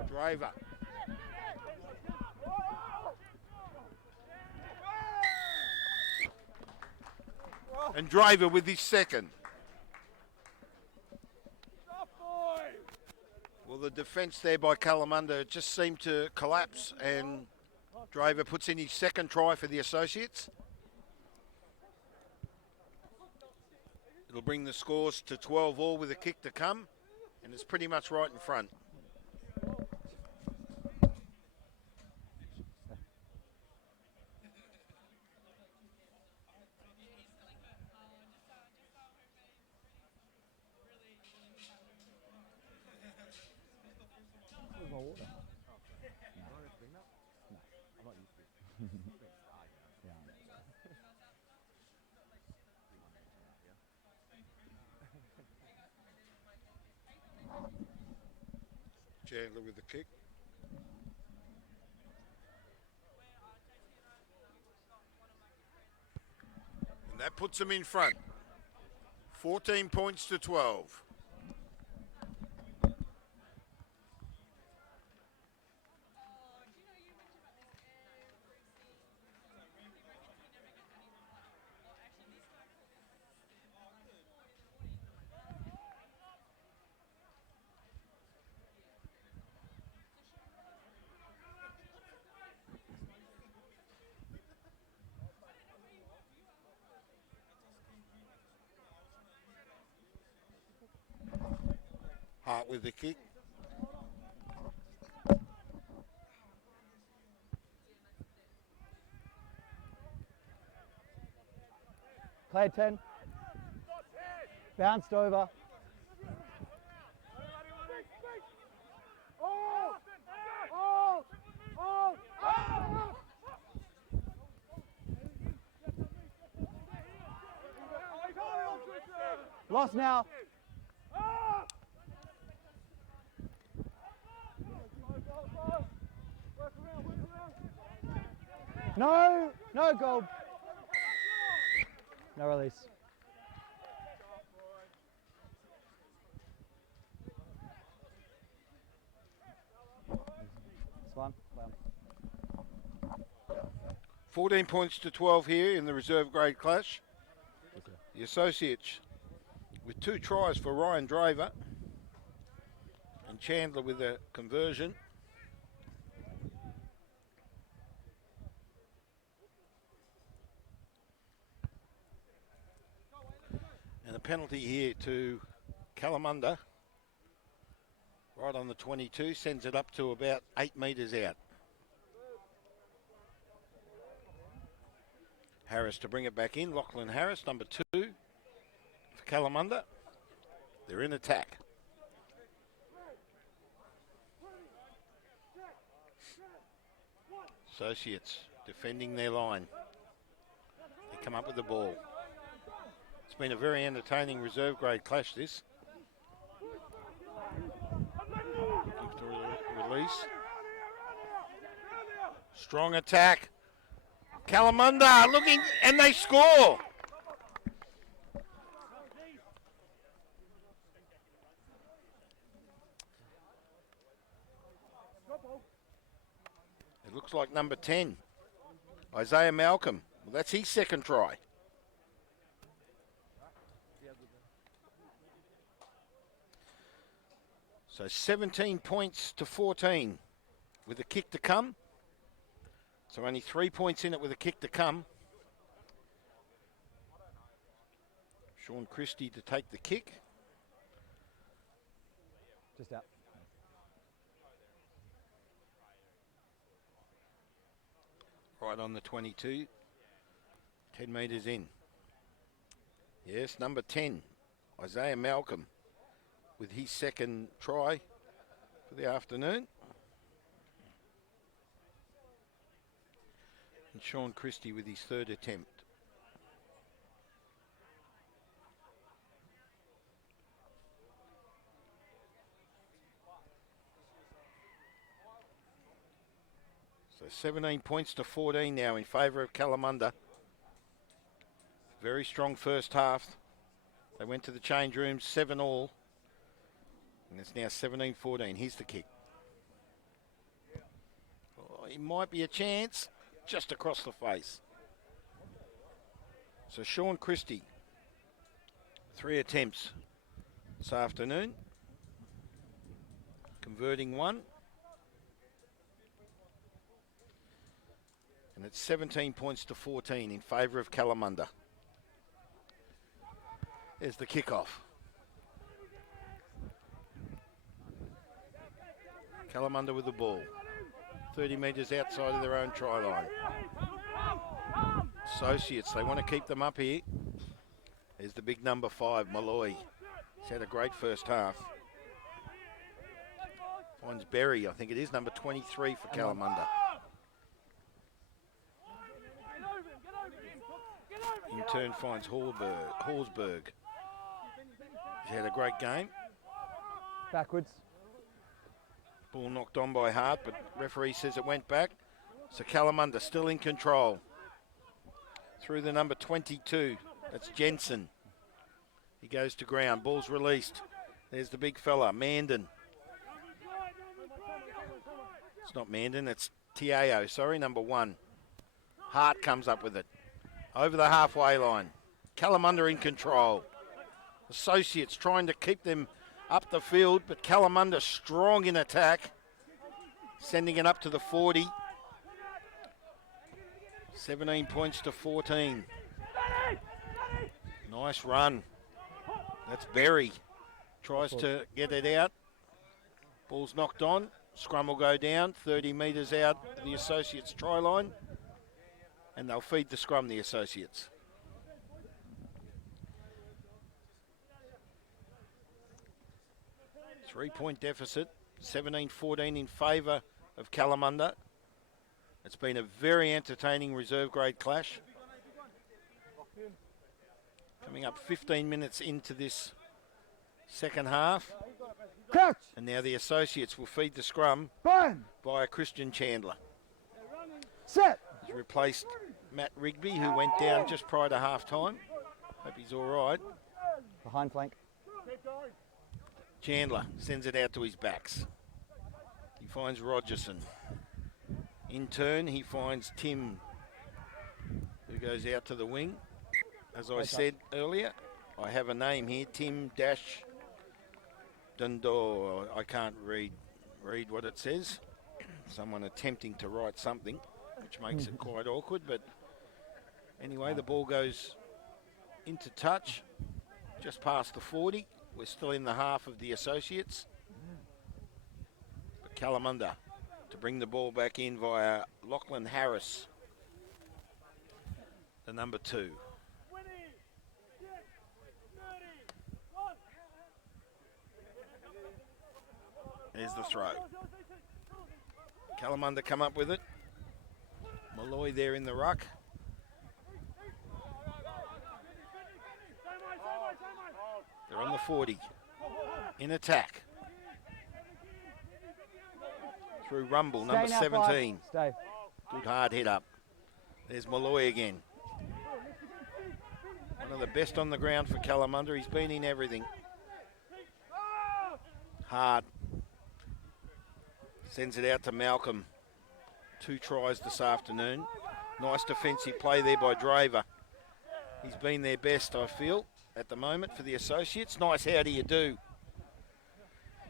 Draver. And Draver with his second. Well, the defence there by Kalamunda just seemed to collapse, and Draver puts in his second try for the Associates. It'll bring the scores to 12 all with a kick to come, and it's pretty much right in front. Chandler with the kick. And that puts them in front. 14 points to 12. Hart with the kick. Play 10. Bounced over. Lost now. No, no goal. No release. It's fine. Play on. 14 points to 12 here in the reserve grade clash. The Associates with 2 tries for Ryan Draver and Chandler with a conversion. And a penalty here to Kalamunda. Right on the 22, sends it up to about 8 metres out. Harris to bring it back in. Lachlan Harris, number 2 for Kalamunda. They're in attack. Associates defending their line. They come up with the ball. It's been a very entertaining reserve grade clash, this. Release. Strong attack. Kalamunda looking, and they score. It looks like number 10, Isaiah Malcolm. Well, that's his second try. So 17 points to 14 with a kick to come. So only 3 points in it with a kick to come. Sean Christie to take the kick. Just out. Right on the 22. 10 metres in. Yes, number 10, Isaiah Malcolm, with his second try for the afternoon. And Sean Christie with his third attempt. So 17 points to 14 now in favour of Kalamunda. Very strong first half. They went to the change rooms 7-all. And it's now 17-14. Here's the kick. Oh, it might be a chance. Just across the face. So Sean Christie, 3 attempts this afternoon. Converting 1. And it's 17 points to 14 in favour of Kalamunda. There's the kickoff. Kalamunda with the ball. 30 metres outside of their own try line. Associates, they want to keep them up here. There's the big number 5, Malloy. He's had a great first half. Finds Berry, I think it is, number 23 for Kalamunda. In turn finds Horsburgh. He's had a great game. Backwards. Ball knocked on by Hart, but referee says it went back. So Kalamunda still in control. Through the number 22, that's Jensen. He goes to ground, ball's released. There's the big fella, Mandan. It's not Mandan, it's Tiao, sorry, number 1. Hart comes up with it. Over the halfway line. Kalamunda in control. Associates trying to keep them up the field, but Kalamunda strong in attack. Sending it up to the 40. 17 points to 14. Nice run. That's Berry. Tries to get it out. Ball's knocked on. Scrum will go down 30 metres out the Associates try line. And they'll feed the scrum, the Associates. Three-point deficit, 17-14 in favour of Kalamunda. It's been a very entertaining reserve grade clash. Coming up 15 minutes into this second half. Crouch. And now the Associates will feed the scrum Burn. by Christian Chandler. Set. He's replaced Matt Rigby, who went down just prior to half-time. Hope he's all right. Behind flank. Chandler sends it out to his backs. He finds Rogerson. In turn, he finds Tim, who goes out to the wing. As I said earlier, I have a name here, Tim Dash Dundor. I can't read what it says. Someone attempting to write something, which makes it quite awkward. But anyway, the ball goes into touch, just past the 40. We're still in the half of the Associates. But Kalamunda to bring the ball back in via Lachlan Harris, the number 2. There's the throw. Kalamunda come up with it. Malloy there in the ruck. They're on the 40. In attack. Through Rumble, number 17. Stay. Good hard hit up. There's Malloy again. One of the best on the ground for Kalamunda. He's been in everything. Hard. Sends it out to Malcolm. 2 tries this afternoon. Nice defensive play there by Draver. He's been their best, I feel, at the moment for the Associates. Nice how do you do.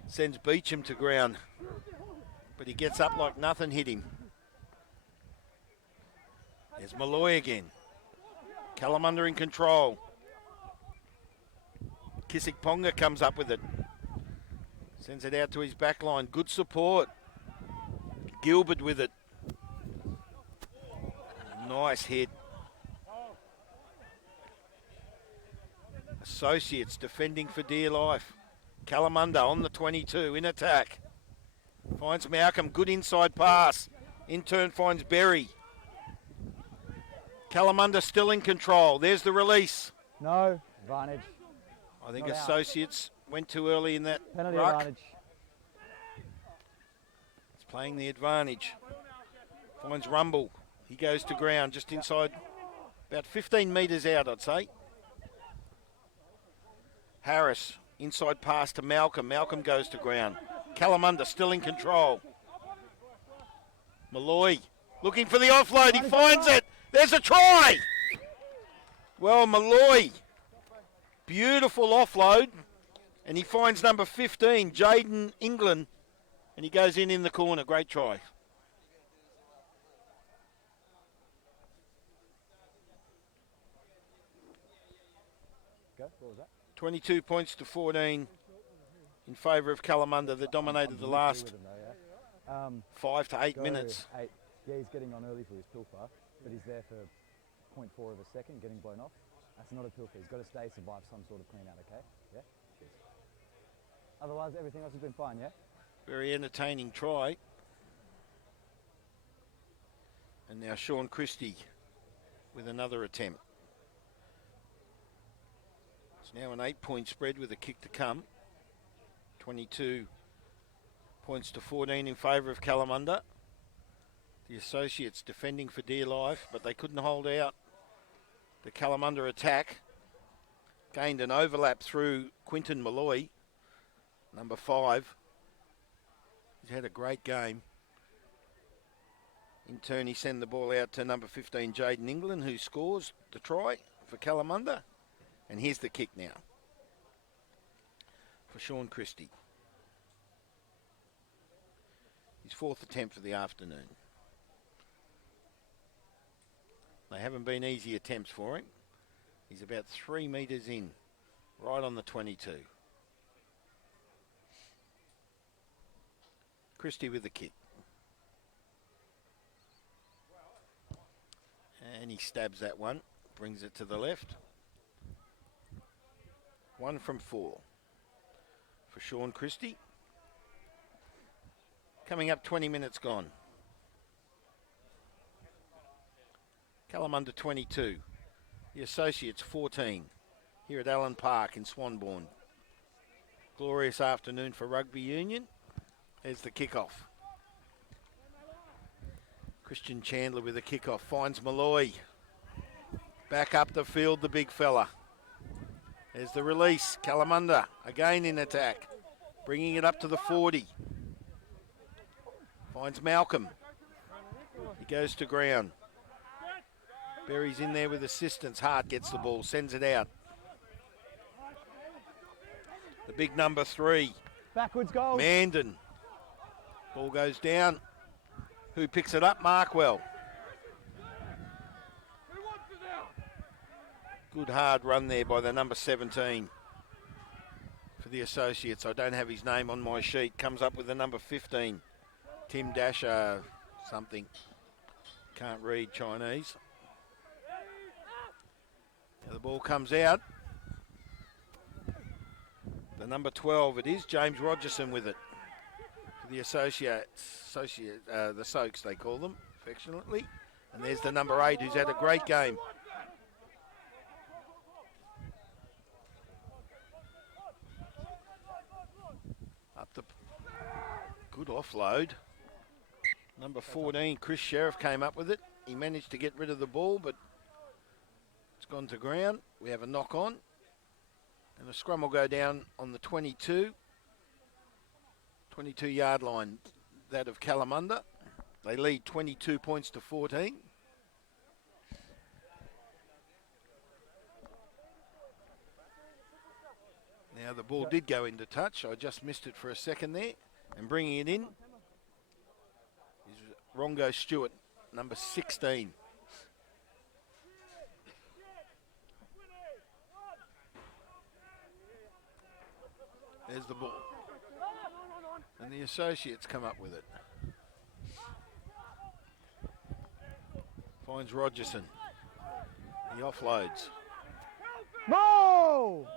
Sends Beecham to ground. But he gets up like nothing hit him. There's Malloy again. Kalamunda in control. Kissick Ponga comes up with it. Sends it out to his back line. Good support. Gilbert with it. Nice hit. Associates defending for dear life. Kalamunda on the 22 in attack. Finds Malcolm. Good inside pass. In turn finds Berry. Kalamunda still in control. There's the release. No. Advantage. I think Not out. Associates went too early in that Penalty ruck. advantage. It's playing the advantage. Finds Rumble. He goes to ground just inside, about 15 metres out, I'd say. Harris, inside pass to Malcolm. Malcolm goes to ground. Kalamunda still in control. Malloy looking for the offload. He finds it. There's a try. Well, Malloy, beautiful offload. And he finds number 15, Jaden England. And he goes in the corner. Great try. Go. What was that? 22 points to 14 in favour of Kalamunda. They dominated the last With him though, yeah. 5 to 8 Go minutes. 8. Yeah, he's getting on early for his pilfer, but he's there for 0.4 of a second, getting blown off. That's not a pilfer. He's got to stay, survive some sort of clean out, okay? Yeah? Cheers. Otherwise, everything else has been fine, yeah? Very entertaining try. And now Sean Christie with another attempt. It's now an 8-point spread with a kick to come. 22 points to 14 in favour of Kalamunda. The Associates defending for dear life, but they couldn't hold out. The Kalamunda attack gained an overlap through Quinton Malloy, number 5. He's had a great game. In turn, he sent the ball out to number 15, Jaden England, who scores the try for Kalamunda. And here's the kick now for Sean Christie. His 4th attempt for the afternoon. They haven't been easy attempts for him. He's about 3 metres in, right on the 22. Christie with the kick. And he stabs that one, brings it to the left. 1 from 4 for Sean Christie. Coming up 20 minutes gone. Kalamunda 22. The Associates 14 here at Allen Park in Swanbourne. Glorious afternoon for rugby union. There's the kickoff. Christian Chandler with a kickoff, finds Malloy. Back up the field, the big fella. There's the release. Kalamunda again in attack, bringing it up to the 40. Finds Malcolm. He goes to ground. Berry's in there with assistance. Hart gets the ball, sends it out. The big number 3. Backwards goal. Mandan. Ball goes down. Who picks it up? Markwell. Good hard run there by the number 17 for the Associates. I don't have his name on my sheet. Comes up with the number 15. Tim Dasher something. Can't read Chinese. Now the ball comes out. The number 12 it is. James Rogerson with it. For the Associates. The Soaks they call them affectionately. And there's the number 8 who's had a great game. Up the good offload. Number 14, Chris Sheriff came up with it. He managed to get rid of the ball, but it's gone to ground. We have a knock on. And the scrum will go down on the 22-yard line, that of Kalamunda. They lead 22 points to 14. Now the ball did go into touch. I just missed it for a second there. And bringing it in is Rongo Stewart, number 16. There's the ball. And the Associates come up with it. Finds Rogerson. He offloads. No!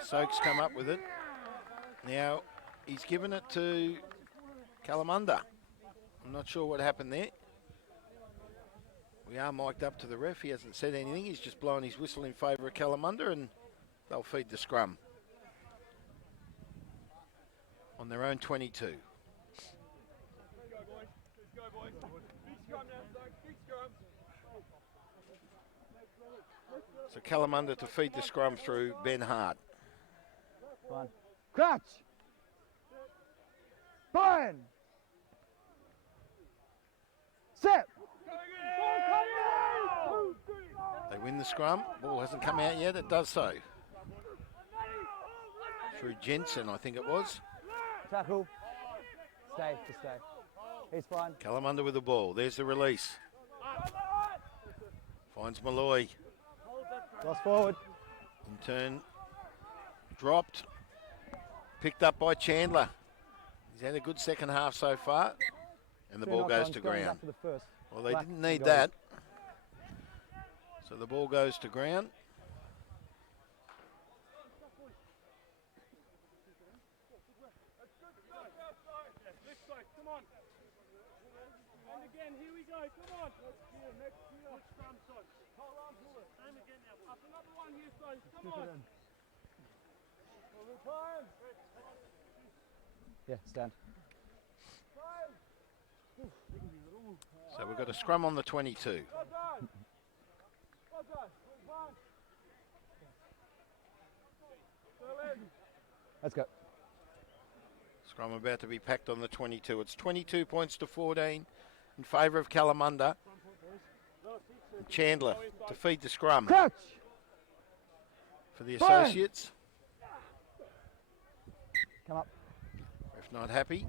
The Soaks come up with it. Now he's given it to Kalamunda. I'm not sure what happened there. We are mic'd up to the ref. He hasn't said anything. He's just blowing his whistle in favour of Kalamunda, and they'll feed the scrum on their own 22. So Kalamunda to feed the scrum through Ben Hart. Fine. Crouch. Burn. Set. They win the scrum. Ball hasn't come out yet. It does so. Through Jensen, I think it was. Tackle. Stay, just stay. He's fine. Kalamunda with the ball. There's the release. Finds Malloy. Cross forward. In turn, dropped. Picked up by Chandler. He's had a good second half so far. And the ball goes to ground. Well, they didn't need that. So the ball goes to ground. Yeah, stand. So we've got a scrum on the 22. Let's go. Scrum about to be packed on the 22. It's 22 points to 14 in favour of Kalamunda. Chandler to feed the scrum Crouch. for the Associates. Come up. If not happy.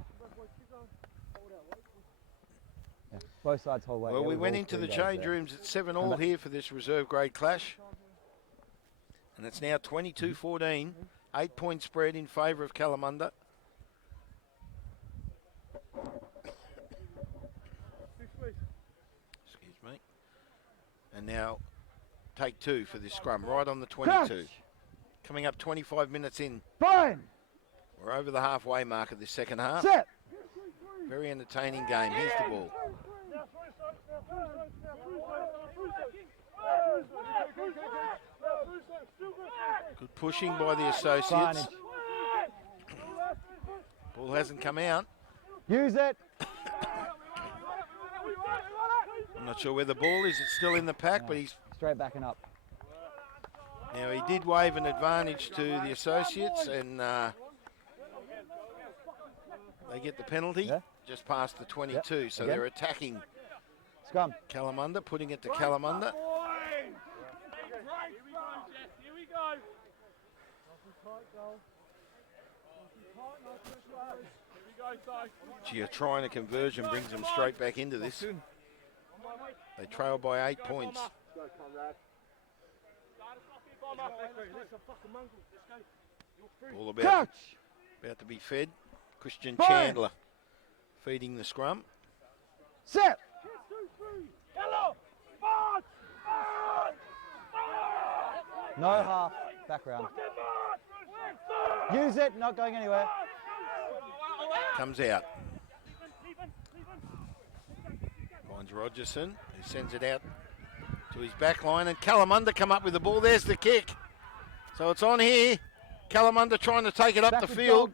Yeah, both sides whole way. Well, Yeah, we we've went all into three the guys change there. rooms at 7-all here for this reserve grade clash. And it's now 22-14. 8-point spread in favour of Kalamunda. Excuse me. And now take 2 for this scrum, right on the 22. Crouch. Coming up 25 minutes in. Burn. We're over the halfway mark of this second half. Set. Very entertaining game. Here's the ball. Good pushing by the Associates. Signage. Ball hasn't come out. Use it. I'm not sure where the ball is. It's still in the pack, No, but he's... straight back and up. Now, he did wave an advantage to the Associates, and they get the penalty Yeah. just past the 22. Yeah. So Again. they're attacking Scrum. Kalamunda, putting it to Kalamunda. Here we go. Gee, trying a conversion brings them straight back into this. They trail by 8 points. All about to be fed. Christian Fine. Chandler feeding the scrum. Set. No half. Back round. Use it. Not going anywhere. Comes out. Finds Rogerson, who sends it out to his back line, and Kalamunda come up with the ball. There's the kick. So it's on here. Kalamunda trying to take it up the Backward field. dog.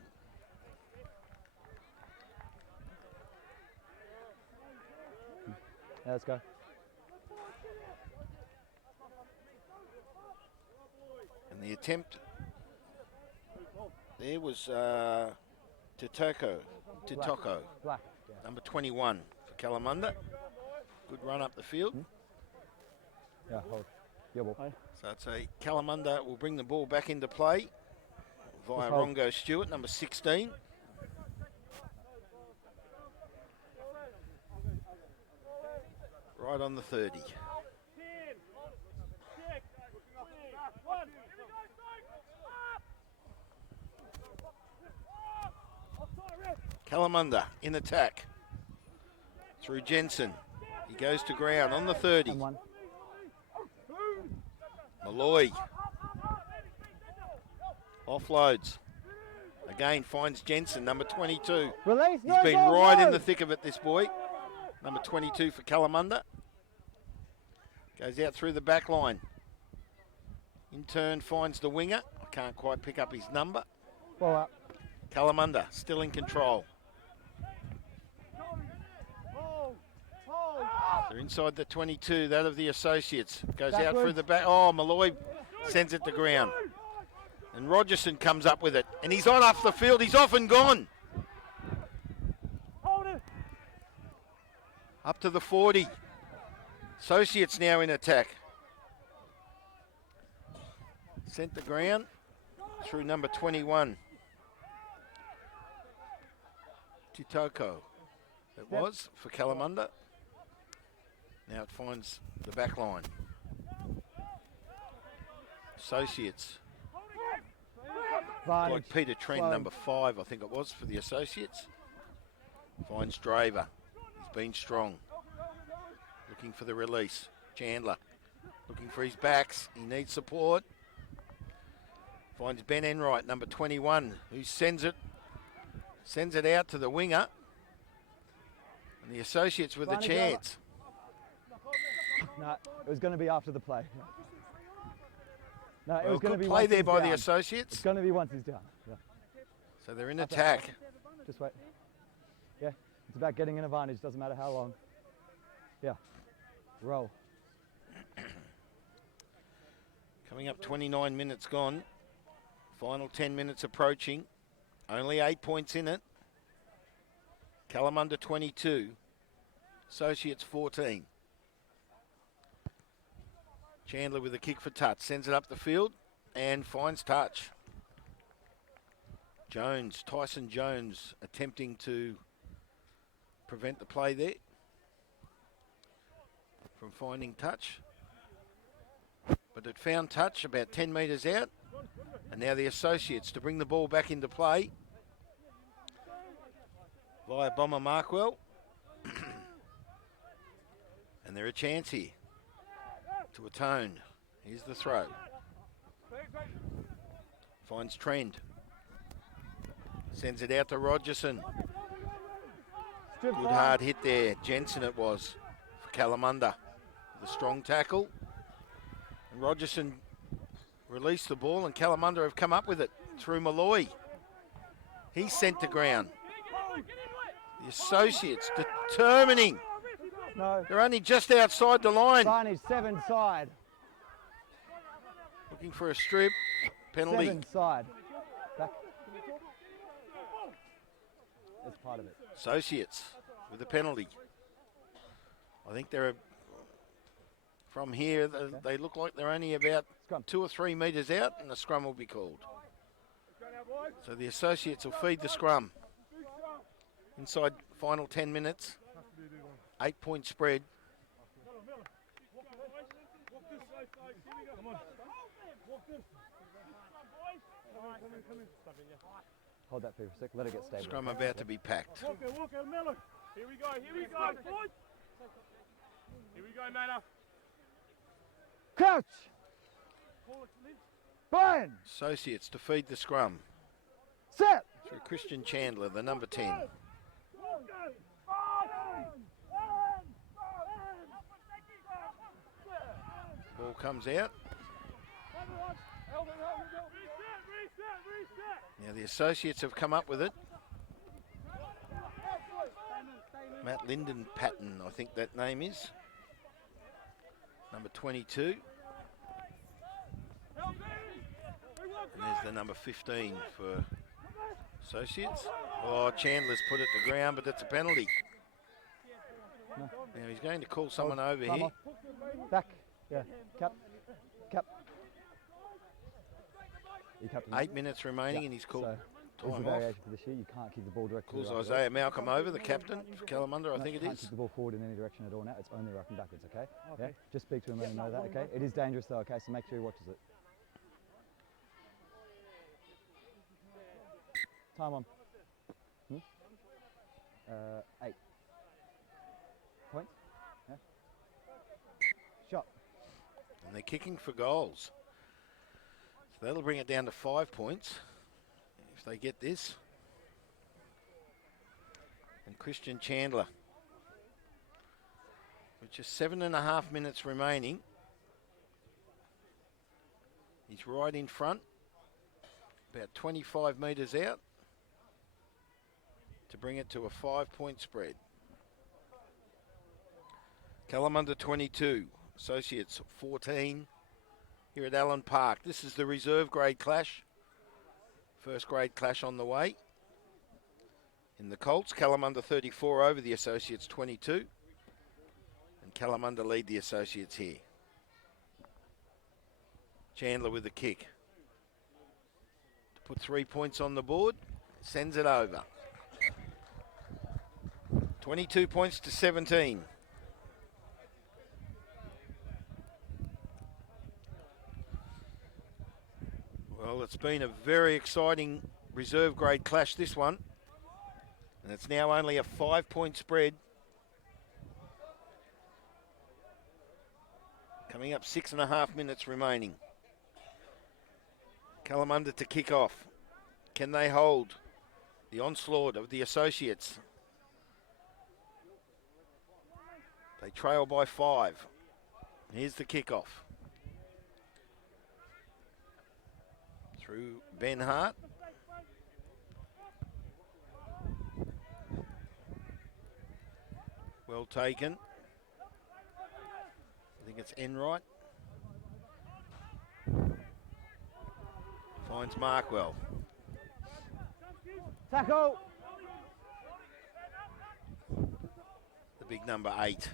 Yeah, let's go. And the attempt there was Titoko, Black. Yeah. number 21 for Kalamunda. Good run up the field. Yeah, hold. Your ball. So it's a Kalamunda will bring the ball back into play via hold. Rongo Stewart, number 16. Right on the 30. Kalamunda in attack. Through Jensen. He goes to ground on the 30. And one. Malloy. Offloads. Again finds Jensen, number 22. Release. He's been right in the thick of it, this boy. Number 22 for Kalamunda. Goes out through the back line. In turn finds the winger. I can't quite pick up his number. Ball up. Kalamunda still in control. They're inside the 22, that of the Associates. Goes out through the back. Oh, Malloy sends it to ground. And Rogerson comes up with it. And he's on off the field. He's off and gone. Up to the 40. Associates now in attack. Sent to ground through number 21. Titoko, it was for Kalamunda. Now it finds the back line. Associates. Like Peter Trent, number 5, I think it was, for the Associates. Finds Draver. He's been strong. Looking for the release. Chandler looking for his backs. He needs support. Finds Ben Enright, number 21, who sends it out to the winger. And the Associates with a chance. No, it was going to be after the play. No, it Well, was going to good be play once there he's by down. the Associates. It's going to be once he's down. Yeah. So they're in attack. Just wait. Yeah, it's about getting an advantage. Doesn't matter how long. Yeah. Roll. Coming up 29 minutes gone. Final 10 minutes approaching. Only 8 points in it. Kalamunda 22. Associates 14. Chandler with a kick for touch. Sends it up the field and finds touch. Jones, Tyson Jones, attempting to prevent the play there from finding touch. But it found touch about 10 metres out. And now the Associates to bring the ball back into play via Bomber Markwell. And they're a chance here to atone. Here's the throw. Finds Trend. Sends it out to Rogerson. Good hard hit there. Jensen it was for Kalamunda. The strong tackle. And Rogerson released the ball and Kalamunda have come up with it through Malloy. He's sent to ground. The Associates determining. No. They're only just outside the line. Barney's 7 side. Looking for a strip. Penalty. 7 side. Back. That's part of it. Associates with a penalty. I think they're from here. They look like they're only about Scrum. 2 or 3 metres out, and the scrum will be called. So the Associates will feed the scrum. Inside final 10 minutes. 8-point spread. Hold that for a sec. Let it get stable. Scrum about to be packed. Walk it, Miller. Here we go, boys. Here we go, Manor. Crouch! Brian! Associates to feed the scrum. Set! Through Christian Chandler, the number 10. Ball comes out. Now the Associates have come up with it. Matt Linden Patton, I think that name is. Number 22. And there's the number 15 for Associates. Oh, Chandler's put it to ground, but that's a penalty. No. Now he's going to call someone over Time here. off. Back. Yeah. Cap. 8 minutes remaining, and he's called So, there's time the off. variation for this year. You can't keep the ball directly. Calls Isaiah Malcolm over, the captain for Kalamunda, I think it You can't is. keep the ball forward in any direction at all now. It's only rocking backwards, okay? Yeah? Just speak to him and let him know that, okay? It is dangerous though, okay? So make sure he watches it. Time on. 8 points. Yeah. Shot. And they're kicking for goals. So that'll bring it down to 5 points if they get this. And Christian Chandler, with just 7.5 minutes remaining, he's right in front, about 25 metres out, to bring it to a 5-point spread. Kalamunda 22, Associates 14 here at Allen Park. This is the reserve grade clash. First grade clash on the way. In the Colts, Kalamunda 34 over the Associates 22. And Kalamunda lead the Associates here. Chandler with the kick. To put 3 points on the board, sends it over. 22 points to 17. Well, it's been a very exciting reserve grade clash, this one. And it's now only a 5-point spread. Coming up 6.5 minutes remaining. Kalamunda to kick off. Can they hold the onslaught of the Associates? They trail by 5. Here's the kickoff. Through Ben Hart. Well taken. I think it's Enright. Finds Markwell. Tackle! The big number 8.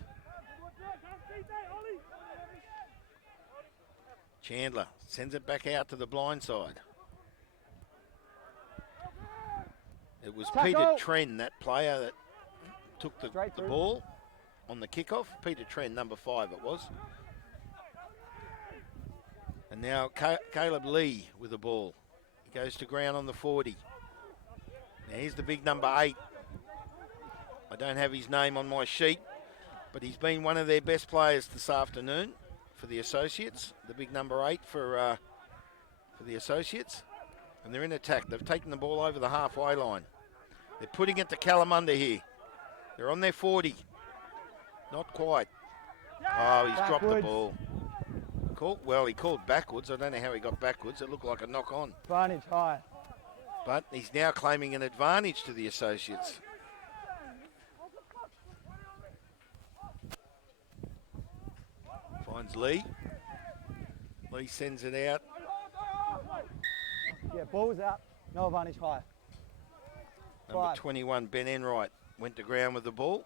Chandler sends it back out to the blind side. It was Tackle. Peter Tren, that player that took the ball on the kickoff. Peter Tren, number 5 it was. And now Caleb Lee with the ball. He goes to ground on the 40. Now here's the big number 8. I don't have his name on my sheet, but he's been one of their best players this afternoon for the Associates. The big number 8 for the Associates. And they're in attack. They've taken the ball over the halfway line. They're putting it to Kalamunda here. They're on their 40. Not quite. Oh, he's dropped the ball. Well, he called backwards. I don't know how he got backwards. It looked like a knock on. Advantage high. But he's now claiming an advantage to the Associates. Finds Lee. Lee sends it out. Yeah, ball's out. No advantage high. Number 5. 21, Ben Enright, went to ground with the ball.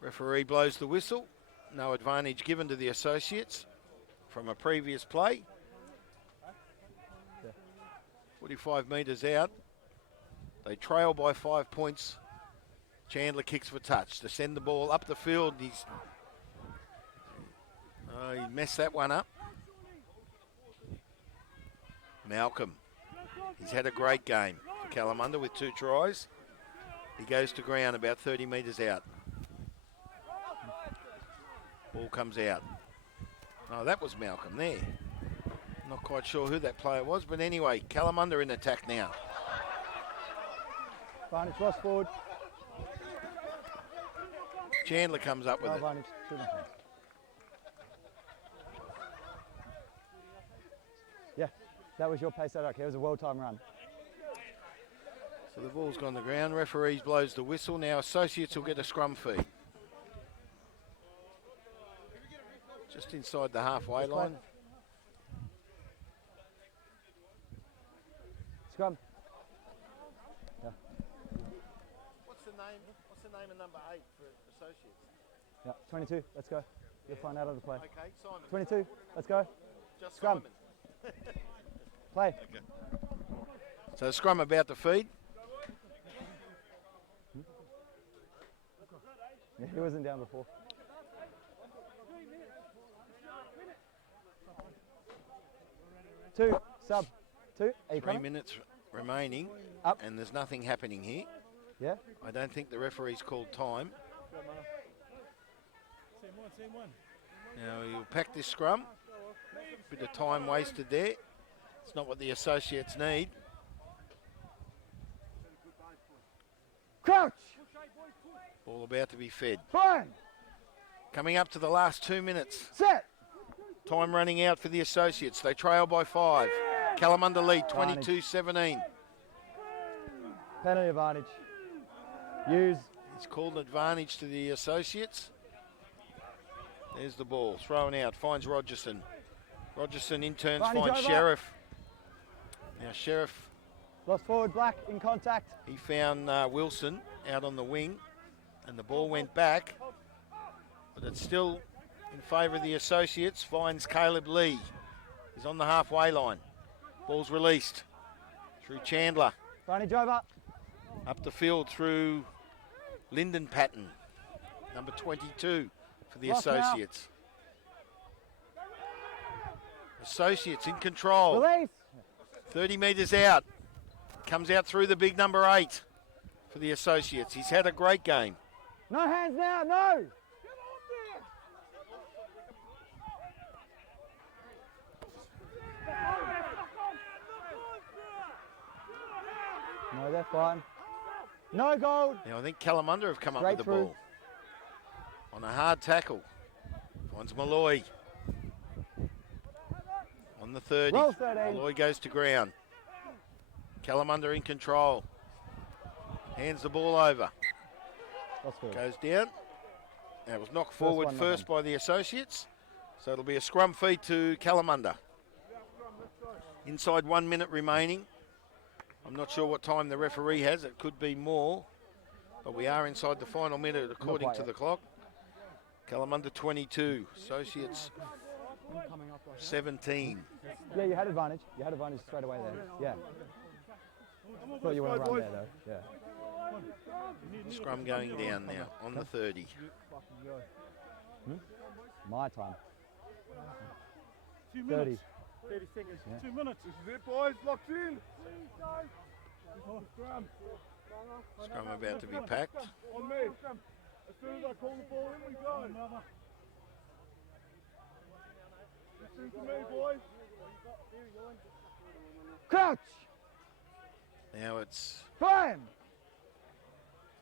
Referee blows the whistle. No advantage given to the Associates from a previous play. 45 metres out. They trail by 5 points. Chandler kicks for touch to send the ball up the field. He messed that one up. Malcolm. He's had a great game for Kalamunda with 2 tries. He goes to ground about 30 metres out. Ball comes out. Oh, that was Malcolm there. Not quite sure who that player was, but anyway, Kalamunda in attack now. Advantage, Ross forward. Chandler comes up with No it. advantage. 2 nothing. Yeah, that was your pace out. Okay, it was a well-timed run. So the ball's gone to ground. Referees blows the whistle. Now Associates will get a scrum fee. Just inside the halfway line. Scrum. Yeah. What's the name of number 8 for Associates? Yeah, 22, let's go. You'll find out of the play. Okay, Simon. 22, let's go. Just Scrum. Simon. Play. Okay. So the scrum about to feed. Yeah, he wasn't down before. 2, sub. 2, are you 3 coming? minutes remaining, Up. and there's nothing happening here. Yeah? I don't think the referee's called time. Same one. Now he'll pack this scrum. Bit of time wasted there. It's not what the Associates need. Crouch! Ball about to be fed. Fine! Coming up to the last 2 minutes. Set! Time running out for the Associates. They trail by 5. Kalamunda lead 22-17. Penalty advantage. Use. It's called advantage to the Associates. There's the ball. Thrown out. Finds Rogerson. Rogerson in turns Advantage finds over. Sheriff. Now Sheriff, Lost forward, Black in contact. he found Wilson out on the wing. And the ball went back. But it's still in favour of the Associates. Finds Caleb Lee. He's on the halfway line. Ball's released through Chandler. Advantage over. Up the field through Lyndon Patton. Number 22 for the Lock now. Associates. Associates in control. Release. 30 metres out. Comes out through the big number 8 for the Associates. He's had a great game. No hands now, no! No, they're fine. No gold. Now I think Kalamunda have come up Straight with the through. ball. On a hard tackle. Finds Malloy. On the 30. Roll 13. Malloy goes to ground. Kalamunda in control. Hands the ball over. Lost forward. Goes down. Now it was knocked forward one, first by the Associates. So it'll be a scrum feed to Kalamunda. Inside 1 minute remaining. I'm not sure what time the referee has. It could be more. But we are inside the final minute according quite to yet. the clock. Kalamunda 22. Associates 17. Yeah, you had advantage. You had advantage straight away there. Yeah. Thought you were going to run there though. Yeah. Scrum going down now on the 30. My time. 2 30. minutes. 30 seconds. Yeah. 2 minutes. This is it, boys. Locked in. Scrum. Scrum about to be packed. On me. As soon as I call the ball in, we go. Listen to me, boys. Crouch. Now it's Fine.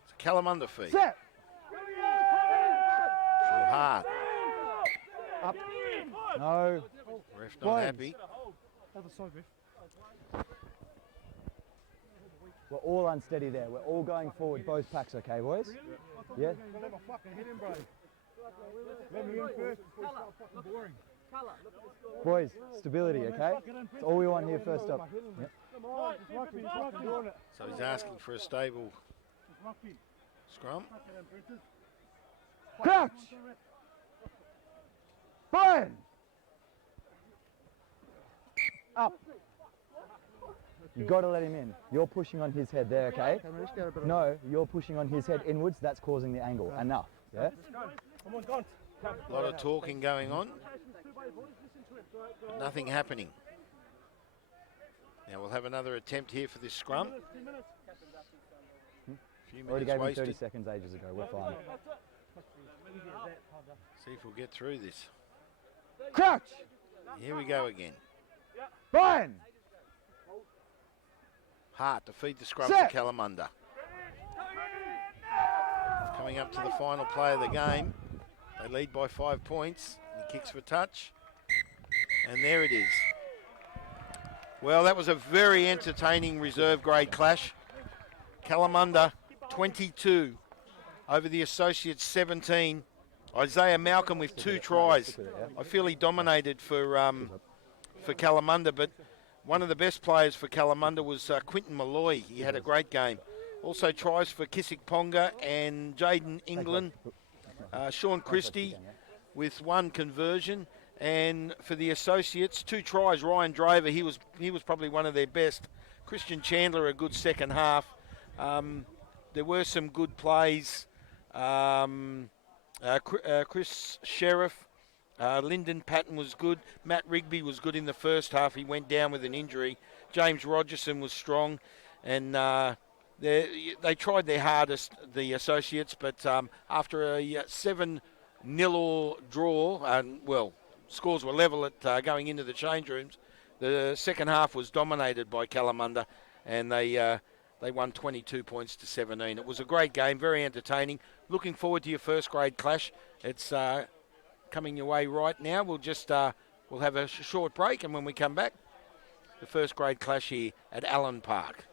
a Kalamunda feed. Set. Through hard. Up. No. Ref not Points. happy. Other side, Biff. We're all unsteady there. We're all going forward, both packs, okay, boys? Yeah? Let my fucking hit him, bro. Let me in first before you start fucking boring. Boys, stability, okay? That's all we want here first up. Yep. Come on, it's rugby, doing it. So he's asking for a stable It's rugby. scrum. Crouch! Brian! Up. You've got to let him in. You're pushing on his head there, okay? No, you're pushing on his head inwards. That's causing the angle. Enough, yeah? Come on, Gaunt. A lot of talking going on, but nothing happening. Now we'll have another attempt here for this scrum. Few Already minutes gave him wasted. 30 seconds ages ago. We're fine. See if we'll get through this. Crouch! Here we go again. Brian! Hart to feed the scrum Set. to Kalamunda. Coming up to the final play of the game. They lead by 5 points. He kicks for touch. And there it is. Well, that was a very entertaining reserve grade clash. Kalamunda 22 over the Associates 17. Isaiah Malcolm with 2 tries. I feel he dominated for Kalamunda, but one of the best players for Kalamunda was Quinton Malloy. He had a great game. Also tries for Kissick Ponga and Jaden England. Sean Christie with 1 conversion. And for the Associates, 2 tries. Ryan Drover, he was probably one of their best. Christian Chandler, a good second half. There were some good plays. Chris Sheriff, Lyndon Patton was good. Matt Rigby was good in the first half. He went down with an injury. James Rogerson was strong. And they tried their hardest, the Associates, but after a 7-0 draw, scores were level at going into the change rooms. The second half was dominated by Kalamunda, and they won 22 points to 17. It was a great game, very entertaining. Looking forward to your first grade clash. It's coming your way right now. We'll have a short break, and when we come back, the first grade clash here at Allen Park.